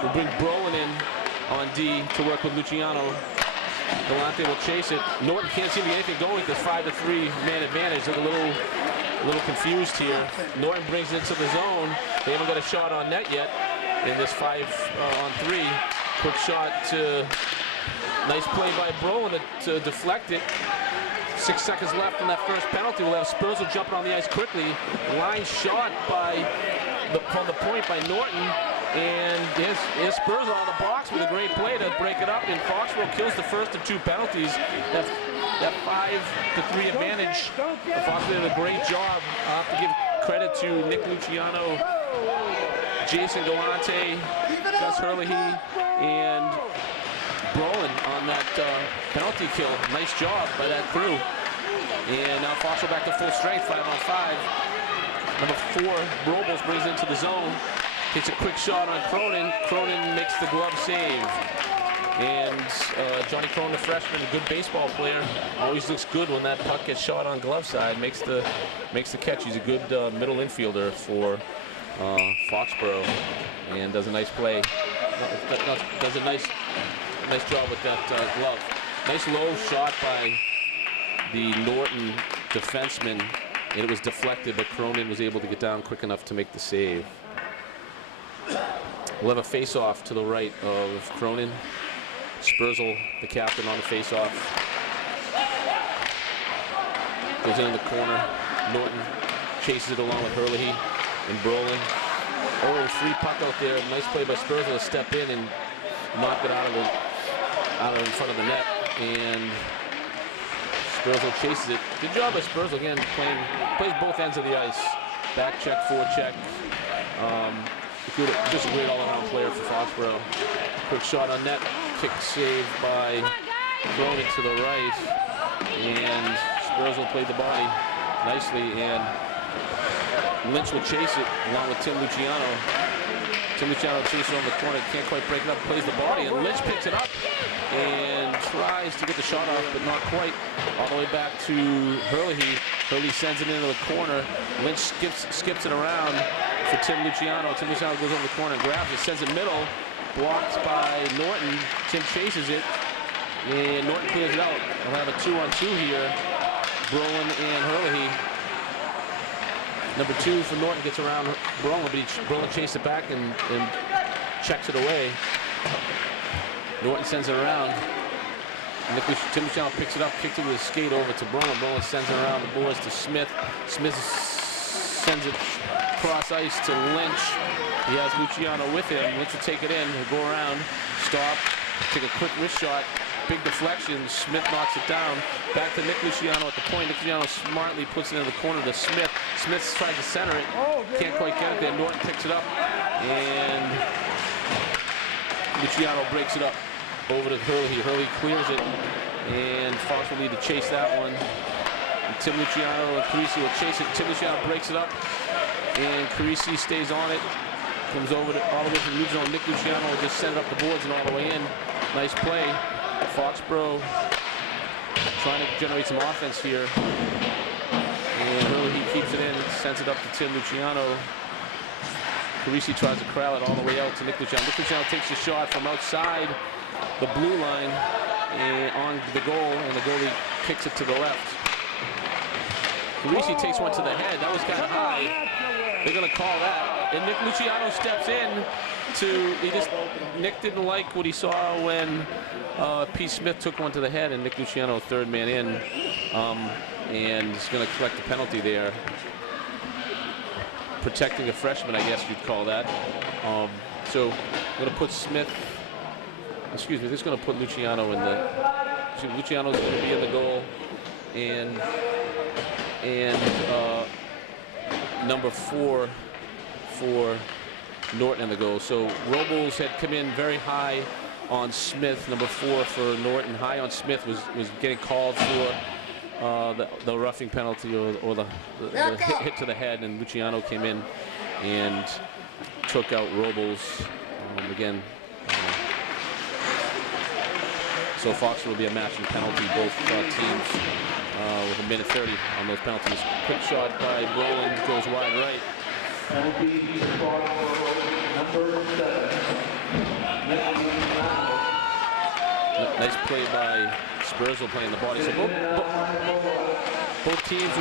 we'll bring Brolin in on D to work with Luciano. Galante will chase it. Norton can't seem to get anything going because 5-3 man advantage. Look a little confused here. Norton brings it into the zone. They haven't got a shot on net yet in this 5-on-3. Quick shot to, nice play by Brolin to deflect it. 6 seconds left on that first penalty. We'll have Spurzl jumping on the ice quickly. Line shot from the point by Norton. And here's Spurzl on the box with a great play to break it up. And Foxborough kills the first of 2 penalties. That 5-3 advantage. Foxborough did a great job. I have to give credit to Nick Luciano, Jason Galante, Gus Herlihy, and Brolin on that penalty kill. Nice job by that crew. And now Foxborough back to full strength, 5-on-5. Number 4, Robles brings it into the zone. Takes a quick shot on Cronin. Cronin makes the glove save. And Johnny Cronin, the freshman, a good baseball player. Always looks good when that puck gets shot on glove side. Makes the catch. He's a good middle infielder for Foxborough, and does a nice play. Does a nice job with that glove. Nice low shot by the Norton defenseman, and it was deflected, but Cronin was able to get down quick enough to make the save. We'll have a face-off to the right of Cronin. Spurzl, the captain, on the face-off. Goes in the corner. Norton chases it along with Herlihy and Brolin. Oh, free puck out there. Nice play by Spurzl to step in and knock it out of in front of the net. And Spurzl chases it. Good job by Spurzl again, plays both ends of the ice. Back check, forward check. Just a great all-around player for Foxborough. Quick shot on net. Kick save by Cronin to the right. And Spurzl played the body nicely. And Lynch will chase it along with Tim Luciano. Tim Luciano chases it on the corner. Can't quite break it up. Plays the body. And Lynch picks it up and tries to get the shot off, but not quite. All the way back to Herlihy. Herlihy sends it into the corner. Lynch skips it around for Tim Luciano. Tim Luciano goes over the corner and grabs it, sends it middle, blocked by Norton. Tim chases it. And Norton clears it out. We'll have a 2-on-2 here. Brolin and Hurley. Number 2 for Norton gets around Brolin, but Brolin chases it back and checks it away. Norton sends it around. Tim Luciano picks it up, kicks it with his skate over to Brolin. Brolin sends it around the boards to Smith. Smith sends it cross ice to Lynch. He has Luciano with him. Lynch will take it in. He'll go around, stop, take a quick wrist shot. Big deflection. Smith knocks it down. Back to Nick Luciano at the point. Nick Luciano smartly puts it in the corner to Smith. Smith tries to center it. Can't quite get it there. Norton picks it up. And Luciano breaks it up over to Hurley. Hurley clears it. And Fox will need to chase that one. And Tim Luciano and Carisi will chase it. Tim Luciano breaks it up. And Carisi stays on it. Comes over to all the way to the neutral zone. Nick Luciano will just send it up the boards and all the way in. Nice play. Foxborough trying to generate some offense here. And Hurley, he keeps it in, sends it up to Tim Luciano. Carisi tries to corral it all the way out to Nick Luciano. Nick Luciano takes a shot from outside the blue line and on the goal, and the goalie kicks it to the left. Carisi takes one to the head. That was kind of high. They're going to call that. And Nick Luciano steps in Nick didn't like what he saw when Pete Smith took one to the head, and Nick Luciano, third man in, and he's going to collect the penalty there. Protecting a freshman, I guess you'd call that. So I'm going to put Smith, excuse me, this is going to put Luciano in the, Luciano's going to be in the goal, and number 4 for Norton in the goal. So Robles had come in very high on Smith. Number 4 for Norton, high on Smith, was getting called for the roughing penalty or the hit to the head, and Luciano came in and took out Robles again. So Fox will be a matching penalty, both teams with a minute 30 on those penalties. Quick shot by Brolin, goes wide right. Nice play by Spursel playing the body. So both teams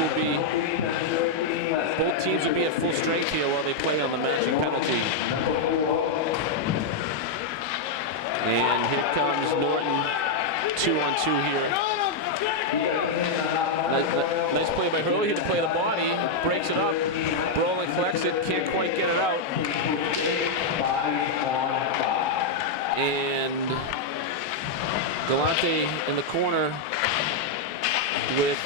will be at full strength here while they play on the matching penalty. And here comes Norton, 2-on-2 here. Nice play by Hurley to play the body, breaks it up. Brolin collects it, can't quite get it out. And Galante in the corner with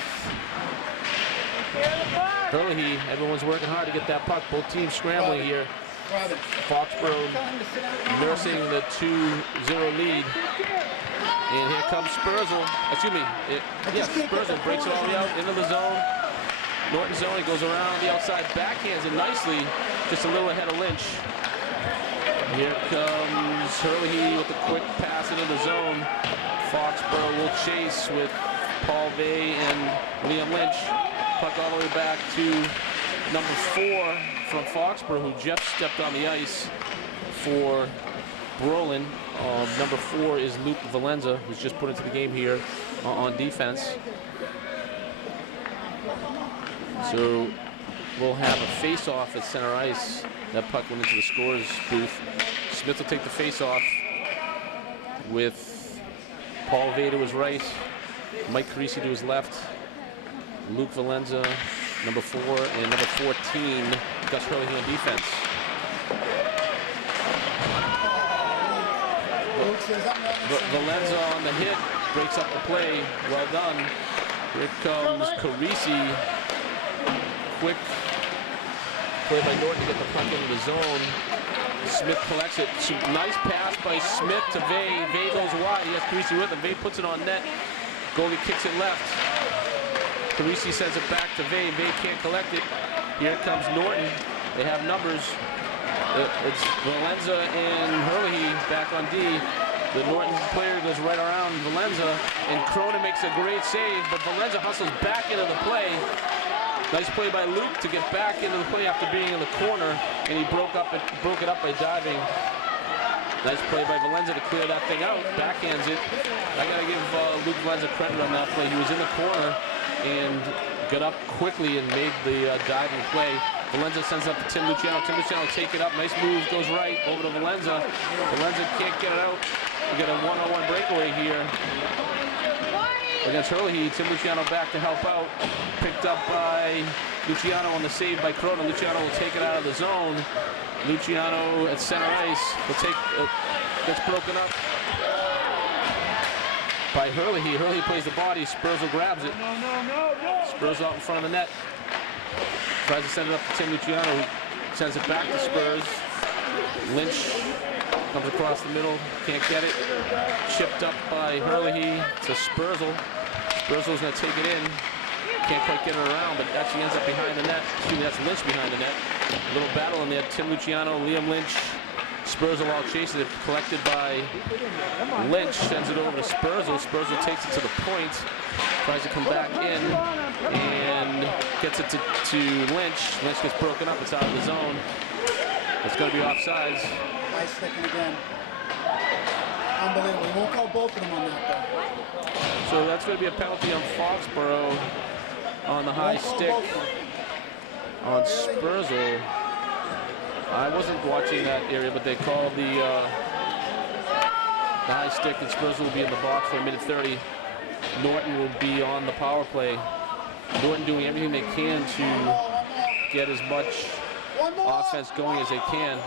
Hurley. Everyone's working hard to get that puck. Both teams scrambling here. Foxborough nursing the 2-0 lead. And here comes Spursel. Excuse me. Spursel breaks it all the way out into the zone. Norton zone. He goes around the outside, backhands it nicely, just a little ahead of Lynch. Here comes Hurley with a quick pass into the zone. Foxborough will chase with Paul Vey and Liam Lynch. Puck all the way back to number 4 from Foxborough, who just stepped on the ice for Brolin. Number 4 is Luke Valenza, who's just put into the game here on defense. So we'll have a face-off at center ice. That puck went into the scorer's booth. Smith will take the face-off with Paul Vey to his right, Mike Carisi to his left, Luke Valenza, number 4, and number 14, Gus Hurley on defense. Valenza on the hit, breaks up the play. Well done. Here comes Carisi. Quick play by Norton to get the puck into the zone. Smith collects it. Nice pass by Smith to Vey. Vey goes wide. He has Carisi with him. Vey puts it on net. Goalie kicks it left. Carisi sends it back to Vey. Vey can't collect it. Here comes Norton. They have numbers. It's Valenza and Hurley back on D. The Norton player goes right around Valenza, and Cronin makes a great save, but Valenza hustles back into the play. Nice play by Luke to get back into the play after being in the corner, and he broke it up by diving. Nice play by Valenza to clear that thing out. Backhands it. I got to give Luke Valenza credit on that play. He was in the corner and got up quickly and made the diving play. Valenza sends up to Tim Luciano. Tim Luciano take it up. Nice move. Goes right over to Valenza. Valenza can't get it out. We get a one-on-one breakaway here against Hurley. Tim Luciano back to help out. Picked up by Luciano on the save by Cronin. Luciano will take it out of the zone. Luciano at center ice will take gets broken up by Hurley. Hurley plays the body. Spurzl grabs it. Spurzl out in front of the net. Tries to send it up to Tim Luciano, who sends it back to Spurs. Lynch comes across the middle, can't get it. Chipped up by Hurley to Spurzl. Spurzl's going to take it in. Can't quite get it around, but actually ends up behind the net. Excuse me, that's Lynch behind the net. A little battle in there. Tim Luciano, Liam Lynch. Spurzl all chases it, collected by Lynch, sends it over to Spurzl. Spurzl takes it to the point, tries to come back in, and gets it to Lynch. Lynch gets broken up, it's out of the zone. It's going to be offsides. Nice sticking again. Unbelievable. We won't call both of them on that, though. So that's going to be a penalty on Foxborough on the high stick on Spurzl. I wasn't watching that area, but they called the high stick, and Spurzl will be in the box for a minute 30. Norton will be on the power play. Norton doing everything they can to get as much offense going as they can.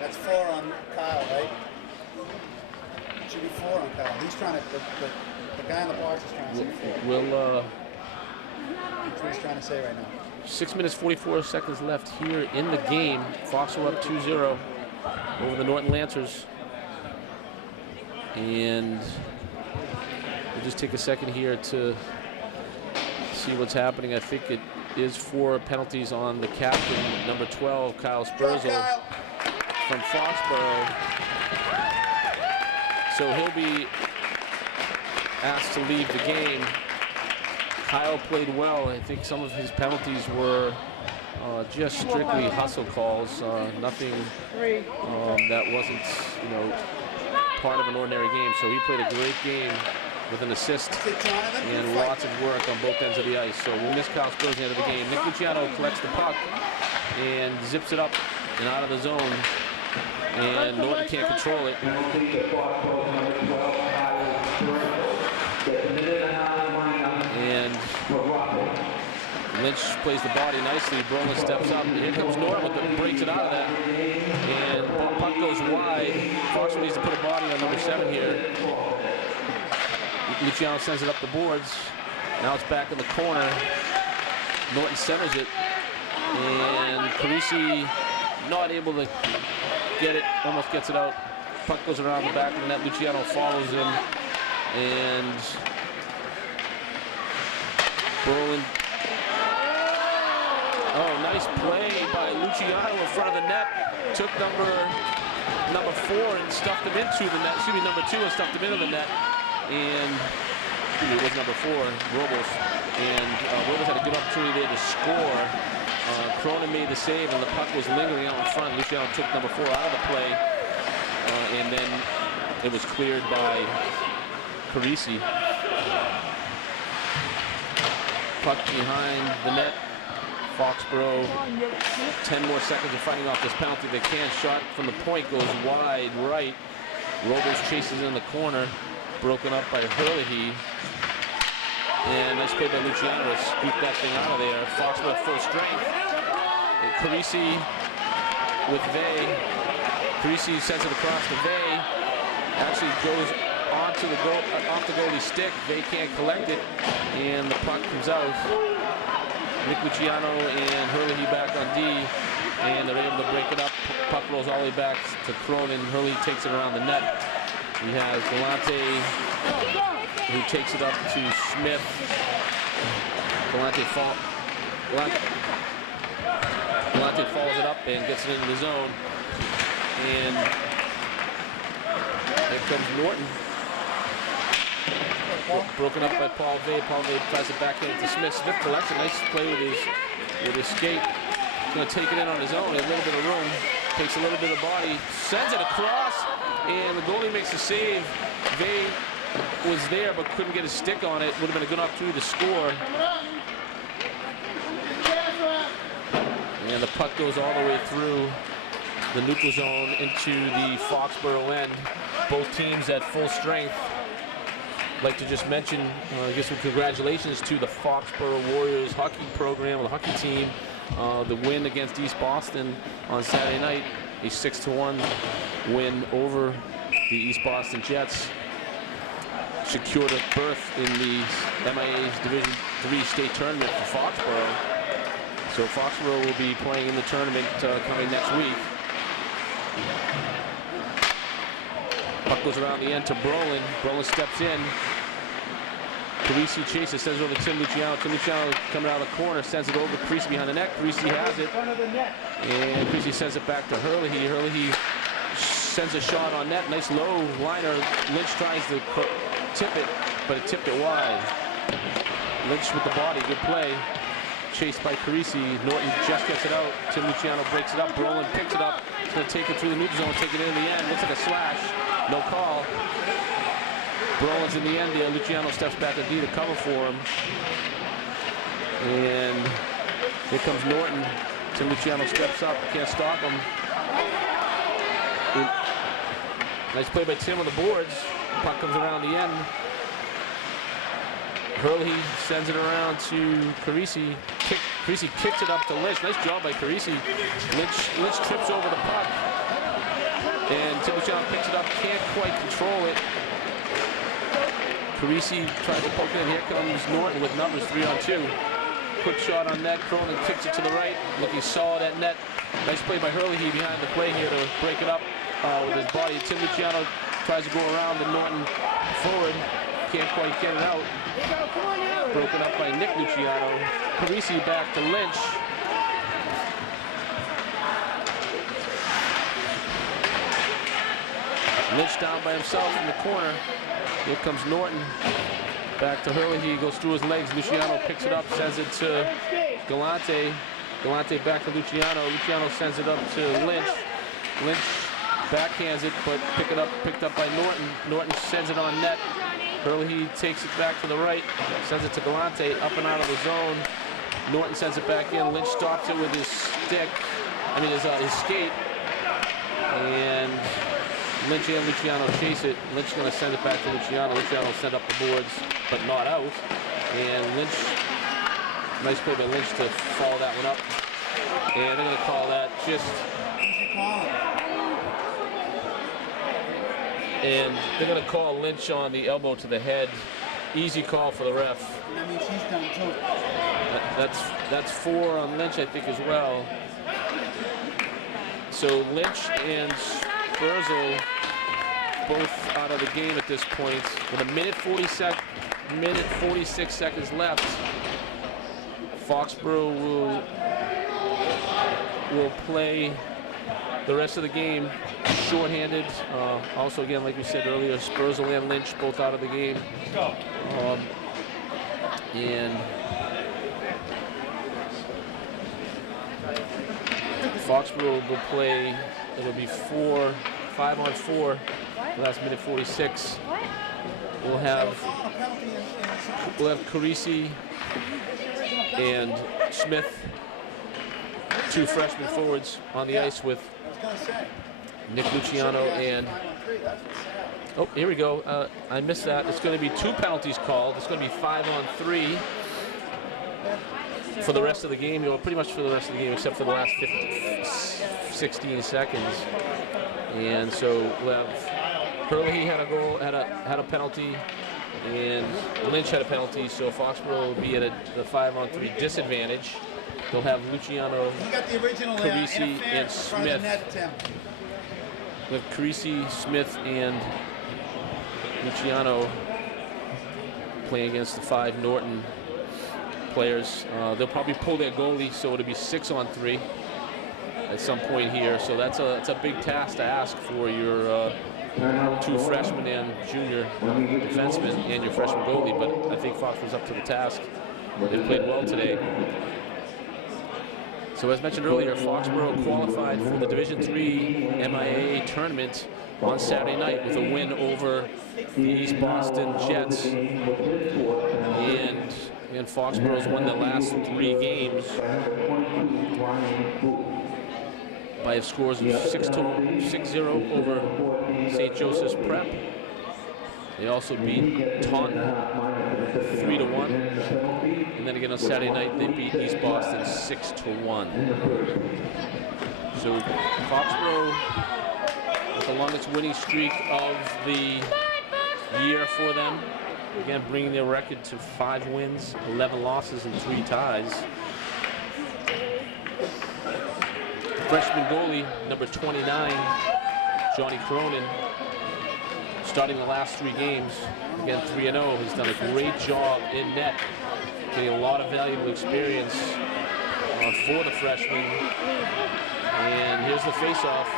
That's 4 on Kyle, right? It should be 4 on Kyle. He's trying to, the guy in the box is trying to say. That's what he's trying to say right now. 6 minutes, 44 seconds left here in the game. Fox are up 2-0 over the Norton Lancers. And we'll just take a second here to see what's happening. I think it is 4 penalties on the captain, number 12, Kyle Spurzl from Foxborough. So he'll be asked to leave the game. Kyle played well. I think some of his penalties were just strictly hustle calls, nothing that wasn't, part of an ordinary game. So he played a great game with an assist and lots of work on both ends of the ice. So we'll miss Kyle Spurzl at the end of the game. Nick Luciano collects the puck and zips it up and out of the zone, and Norton can't control it. And Lynch plays the body nicely. Brolin steps up. Here comes Norton, breaks it out of that. And the puck goes wide. Fox needs to put a body on number 7 here. Luciano sends it up the boards. Now it's back in the corner. Norton centers it. And Carisi not able to get it. Almost gets it out. Puck goes around the back of the net. Luciano follows him. And Brolin. Oh, nice play by Luciano in front of the net. Took number 4 and stuffed him into the net. Excuse me, number 2 and stuffed him into the net. And it was number 4, Robles. And Robles had a good opportunity there to score. Cronin made the save, and the puck was lingering out in front. Luciano took number 4 out of the play. And then it was cleared by Carisi. Puck behind the net. Foxborough, 10 more seconds of fighting off this penalty. They can. Shot from the point goes wide right. Robles chases in the corner. Broken up by Hurley. And nice play by Luciano to scoop that thing out of there. Foxborough full strength. And Carisi with Vey. Carisi sends it across to Vey. Actually goes off the goalie's stick. Vey can't collect it. And the puck comes out. Nick Luciano and Hurley back on D, and they're able to break it up. Puck rolls all the way back to Cronin. Hurley takes it around the net. He has Galante, who takes it up to Smith. Galante follows it up and gets it into the zone. And here comes Norton. Broken up by Paul Vey. Paul Vey tries to back in to Smith. Smith collects a nice play with his skate. going to take it in on his own. A little bit of room. Takes a little bit of body. Sends it across. And the goalie makes a save. Vay was there but couldn't get his stick on it. Would have been a good opportunity to score. And the puck goes all the way through the neutral zone into the Foxborough end. Both teams at full strength. I'd like to just mention, I guess, some congratulations to the Foxborough Warriors hockey program, the hockey team. The win against East Boston on Saturday night, a 6-1 win over the East Boston Jets. Secured a berth in the MIA's Division III state tournament for Foxborough. So Foxborough will be playing in the tournament coming next week. Puck goes around the end to Brolin. Brolin steps in. Parisi chases, sends it over to Tim Luciano. Tim Luciano coming out of the corner, sends it over to Parisi behind the net. Parisi has it. And Parisi sends it back to Hurley. Hurley sends a shot on net. Nice low liner. Lynch tries to tip it, but it tipped it wide. Lynch with the body, good play. Chased by Parisi. Norton just gets it out. Tim Luciano breaks it up. Brolin picks it up. He's going to take it through the neutral zone, take it in the end. Looks like a slash. No call. Brolin's in the end there. Luciano steps back at D to cover for him. And here comes Norton. Tim Luciano steps up. Can't stop him. Nice play by Tim on the boards. Puck comes around the end. Hurley sends it around to Parisi. Parisi kicks it up to Lynch. Nice job by Parisi. Lynch trips over the puck. And Tim Luciano picks it up. Can't quite control it. Parisi tries to poke it in. Here comes Norton with numbers 3-on-2. Quick shot on net. Cronin kicks it to the right. Looking solid at net. Nice play by Hurley behind the play here to break it up with his body. Tim Luciano tries to go around the Norton forward. Can't quite get it out. Broken up by Nick Luciano. Parisi back to Lynch. Lynch down by himself in the corner. Here comes Norton. Back to Hurley. He goes through his legs. Luciano picks it up, sends it to Galante. Galante back to Luciano. Luciano sends it up to Lynch. Lynch backhands it, but picked up by Norton. Norton sends it on net. Hurley takes it back to the right, sends it to Galante, up and out of the zone. Norton sends it back in. Lynch stops it with his stick. His skate. And Lynch and Luciano chase it. Lynch going to send it back to Luciano. Luciano send up the boards, but not out. And Lynch, nice play by Lynch to follow that one up. And they're going to call that just... And they're going to call Lynch on the elbow to the head. Easy call for the ref. That means he's done too. That's 4 on Lynch, I think, as well. So Lynch and Sperzel both out of the game at this point. With a minute 46 seconds left, Foxborough will play the rest of the game shorthanded. Also, again, like we said earlier, Sperzel and Lynch both out of the game. And Foxborough will play, it'll be 5-on-4, last minute 46. We'll have Carisi and Smith, 2 freshman forwards on the ice with Nick Luciano and, oh, here we go. I missed that. It's going to be 2 penalties called. It's going to be 5-on-3 for the rest of the game, pretty much for the rest of the game, except for the last 16 seconds. And so we'll have Hurley had a goal, had a penalty, and Lynch had a penalty. So Foxborough will be at the 5-on-3 disadvantage. They'll have Luciano, Carisi, and Smith. With Carisi, Smith, and Luciano playing against the 5 Norton players. They'll probably pull their goalie, so it'll be 6-on-3 at some point here. So that's a big task to ask for your 2 freshmen and junior defensemen and your freshman goalie. But I think Fox was up to the task. They played well today. So as mentioned earlier, Foxborough qualified for the Division III MIAA tournament on Saturday night with a win over the East Boston Jets. And Foxborough's won the last 3 games by scores of 6-0 over St. Joseph's Prep. They also beat Taunton 3-1. And then again on Saturday night, they beat East Boston 6-1. So Foxborough with the longest winning streak of the year for them. Again, bringing their record to 5 wins, 11 losses, and 3 ties. Freshman goalie, number 29, Johnny Cronin, starting the last 3 games. Again, 3-0. He's done a great job in net, getting a lot of valuable experience for the freshman. And here's the face-off.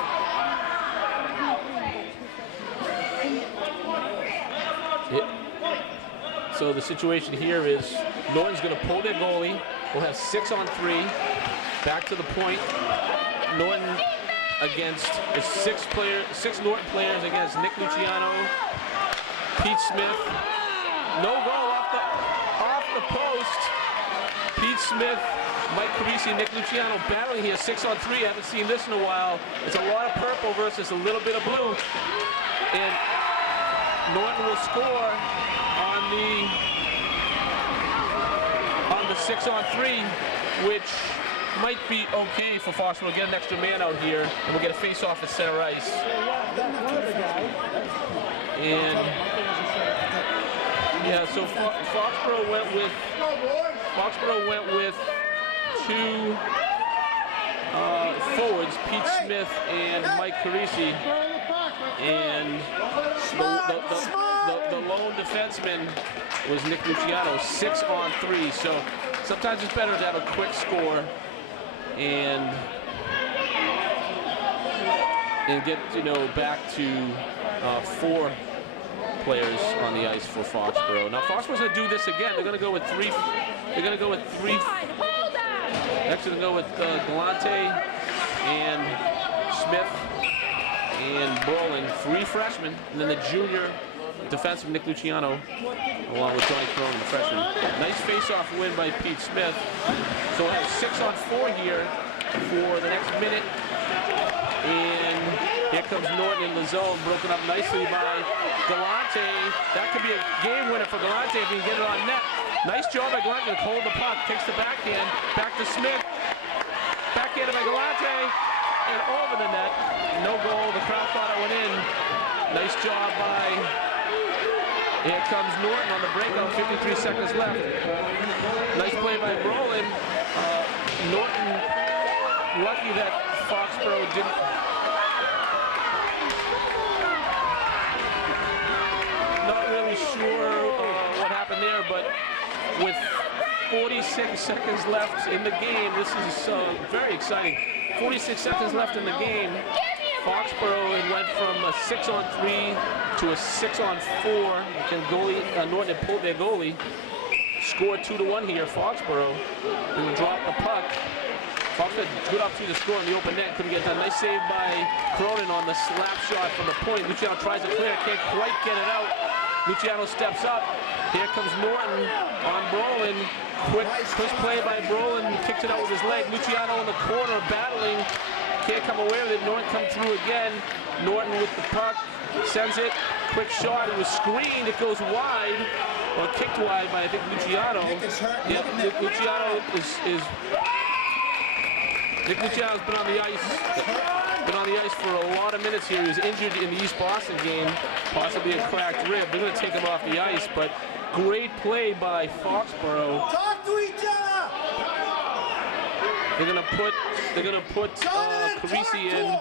So the situation here is Norton's going to pull their goalie. We'll have 6-on-3. Back to the point. Norton against the 6 Norton players against Nick Luciano, Pete Smith. No goal off the post. Pete Smith, Mike Carisi, Nick Luciano battling here 6-on-3. I haven't seen this in a while. It's a lot of purple versus a little bit of blue. And Norton will score on the 6-on-3, which might be okay for Foxborough. We'll get an extra man out here, and we'll get a face-off at center ice. And yeah, so Foxborough went with 2 forwards, Pete Smith and Mike Carisi, and the lone defenseman was Nick Luciano, 6-on-3. So sometimes it's better to have a quick score and get back to 4 players on the ice for Foxborough. Now Foxborough's going to do this again. They're going to go with 3. They're going to go with 3. Actually, they're going to go with Galante and Smith and Brolin, 3 freshmen, and then the junior defenseman Nick Luciano, along with Johnny Cronin, the freshman. Nice face-off win by Pete Smith. So we'll have 6-on-4 here for the next minute. And here comes Norton in the zone, broken up nicely by Galante. That could be a game winner for Galante if he can get it on net. Nice job by Galante to hold the puck. Takes the backhand, back to Smith. Backhanded by Galante, and over the net. No goal. The crowd thought it went in. Nice job by... Here comes Norton on the breakout, 53 seconds left. Nice play by Brolin. Norton, lucky that Foxborough didn't... Not really sure what happened there, but with 46 seconds left in the game, this is very exciting. 46 seconds left in the game. Foxborough went from a 6-on-3 to a 6-on-4. And Norton had pulled their goalie. Scored 2-1 here. Foxborough. They would drop the puck. Foxborough good up through the score in the open net. Couldn't get done. Nice save by Cronin on the slap shot from the point. Luciano tries to clear. Can't quite get it out. Luciano steps up. Here comes Norton on Brolin. Quick play by Brolin. Kicks it out with his leg. Luciano in the corner battling. Can't come away with it. Norton comes through again. Norton with the puck. Sends it. Quick shot. It was screened. It goes wide. Or kicked wide by, I think, Luciano. Yep, Luciano is Nick Luciano's been on the ice. Been on the ice for a lot of minutes here. He was injured in the East Boston game. Possibly a cracked rib. They're going to take him off the ice, but great play by Foxborough. Talk to each other! They're gonna put Carisi in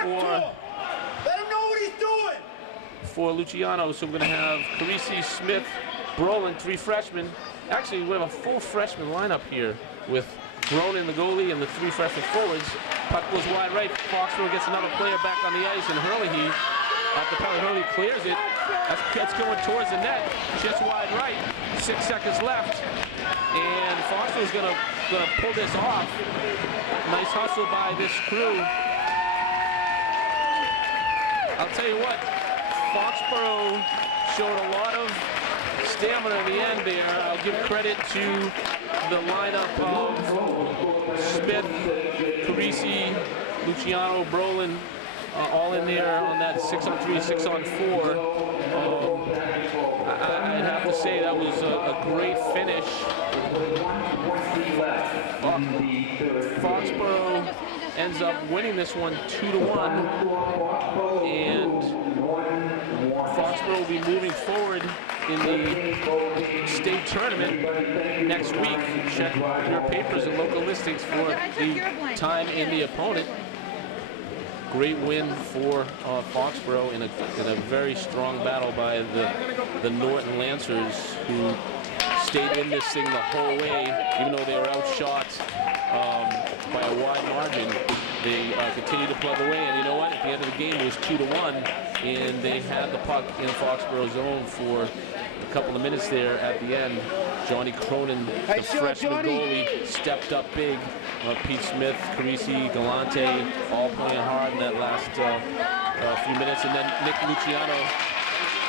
for. Let him know what he's doing. For Luciano, so we're gonna have Carisi, Smith, Brolin, 3 freshmen. Actually, we have a full freshman lineup here with Cronin, the goalie, and the 3 freshman forwards. Puck goes wide right. Foxborough gets another player back on the ice, and Hurley, off the penalty, Hurley clears it. That's going towards the net, just wide right. 6 seconds left, and Foxborough's gonna going to pull this off. Nice hustle by this crew. I'll tell you what, Foxborough showed a lot of stamina in the end there. I'll give credit to the lineup of Smith, Carisi, Luciano, Brolin, all in there on that 6-on-3, 6-on-4. I'd have to say that was a great finish. Foxborough ends up winning this one 2-1, and Foxborough will be moving forward in the state tournament next week. Check your papers and local listings for the time and the opponent. Great win for Foxborough in a very strong battle by the Norton Lancers, who stayed in this thing the whole way, even though they were outshot by a wide margin. They continued to plug away, and you know what? At the end of the game, it was 2-1, and they had the puck in Foxborough's zone for a couple of minutes there at the end. Johnny Cronin, the freshman goalie, stepped up big. Pete Smith, Carisi, Galante, all playing hard in that last few minutes. And then Nick Luciano,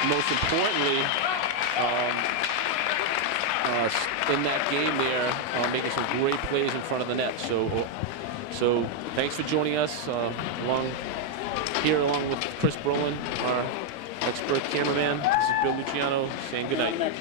most importantly, in that game there, making some great plays in front of the net. So thanks for joining us along with Chris Brolin, our expert cameraman. This is Bill Luciano saying good night.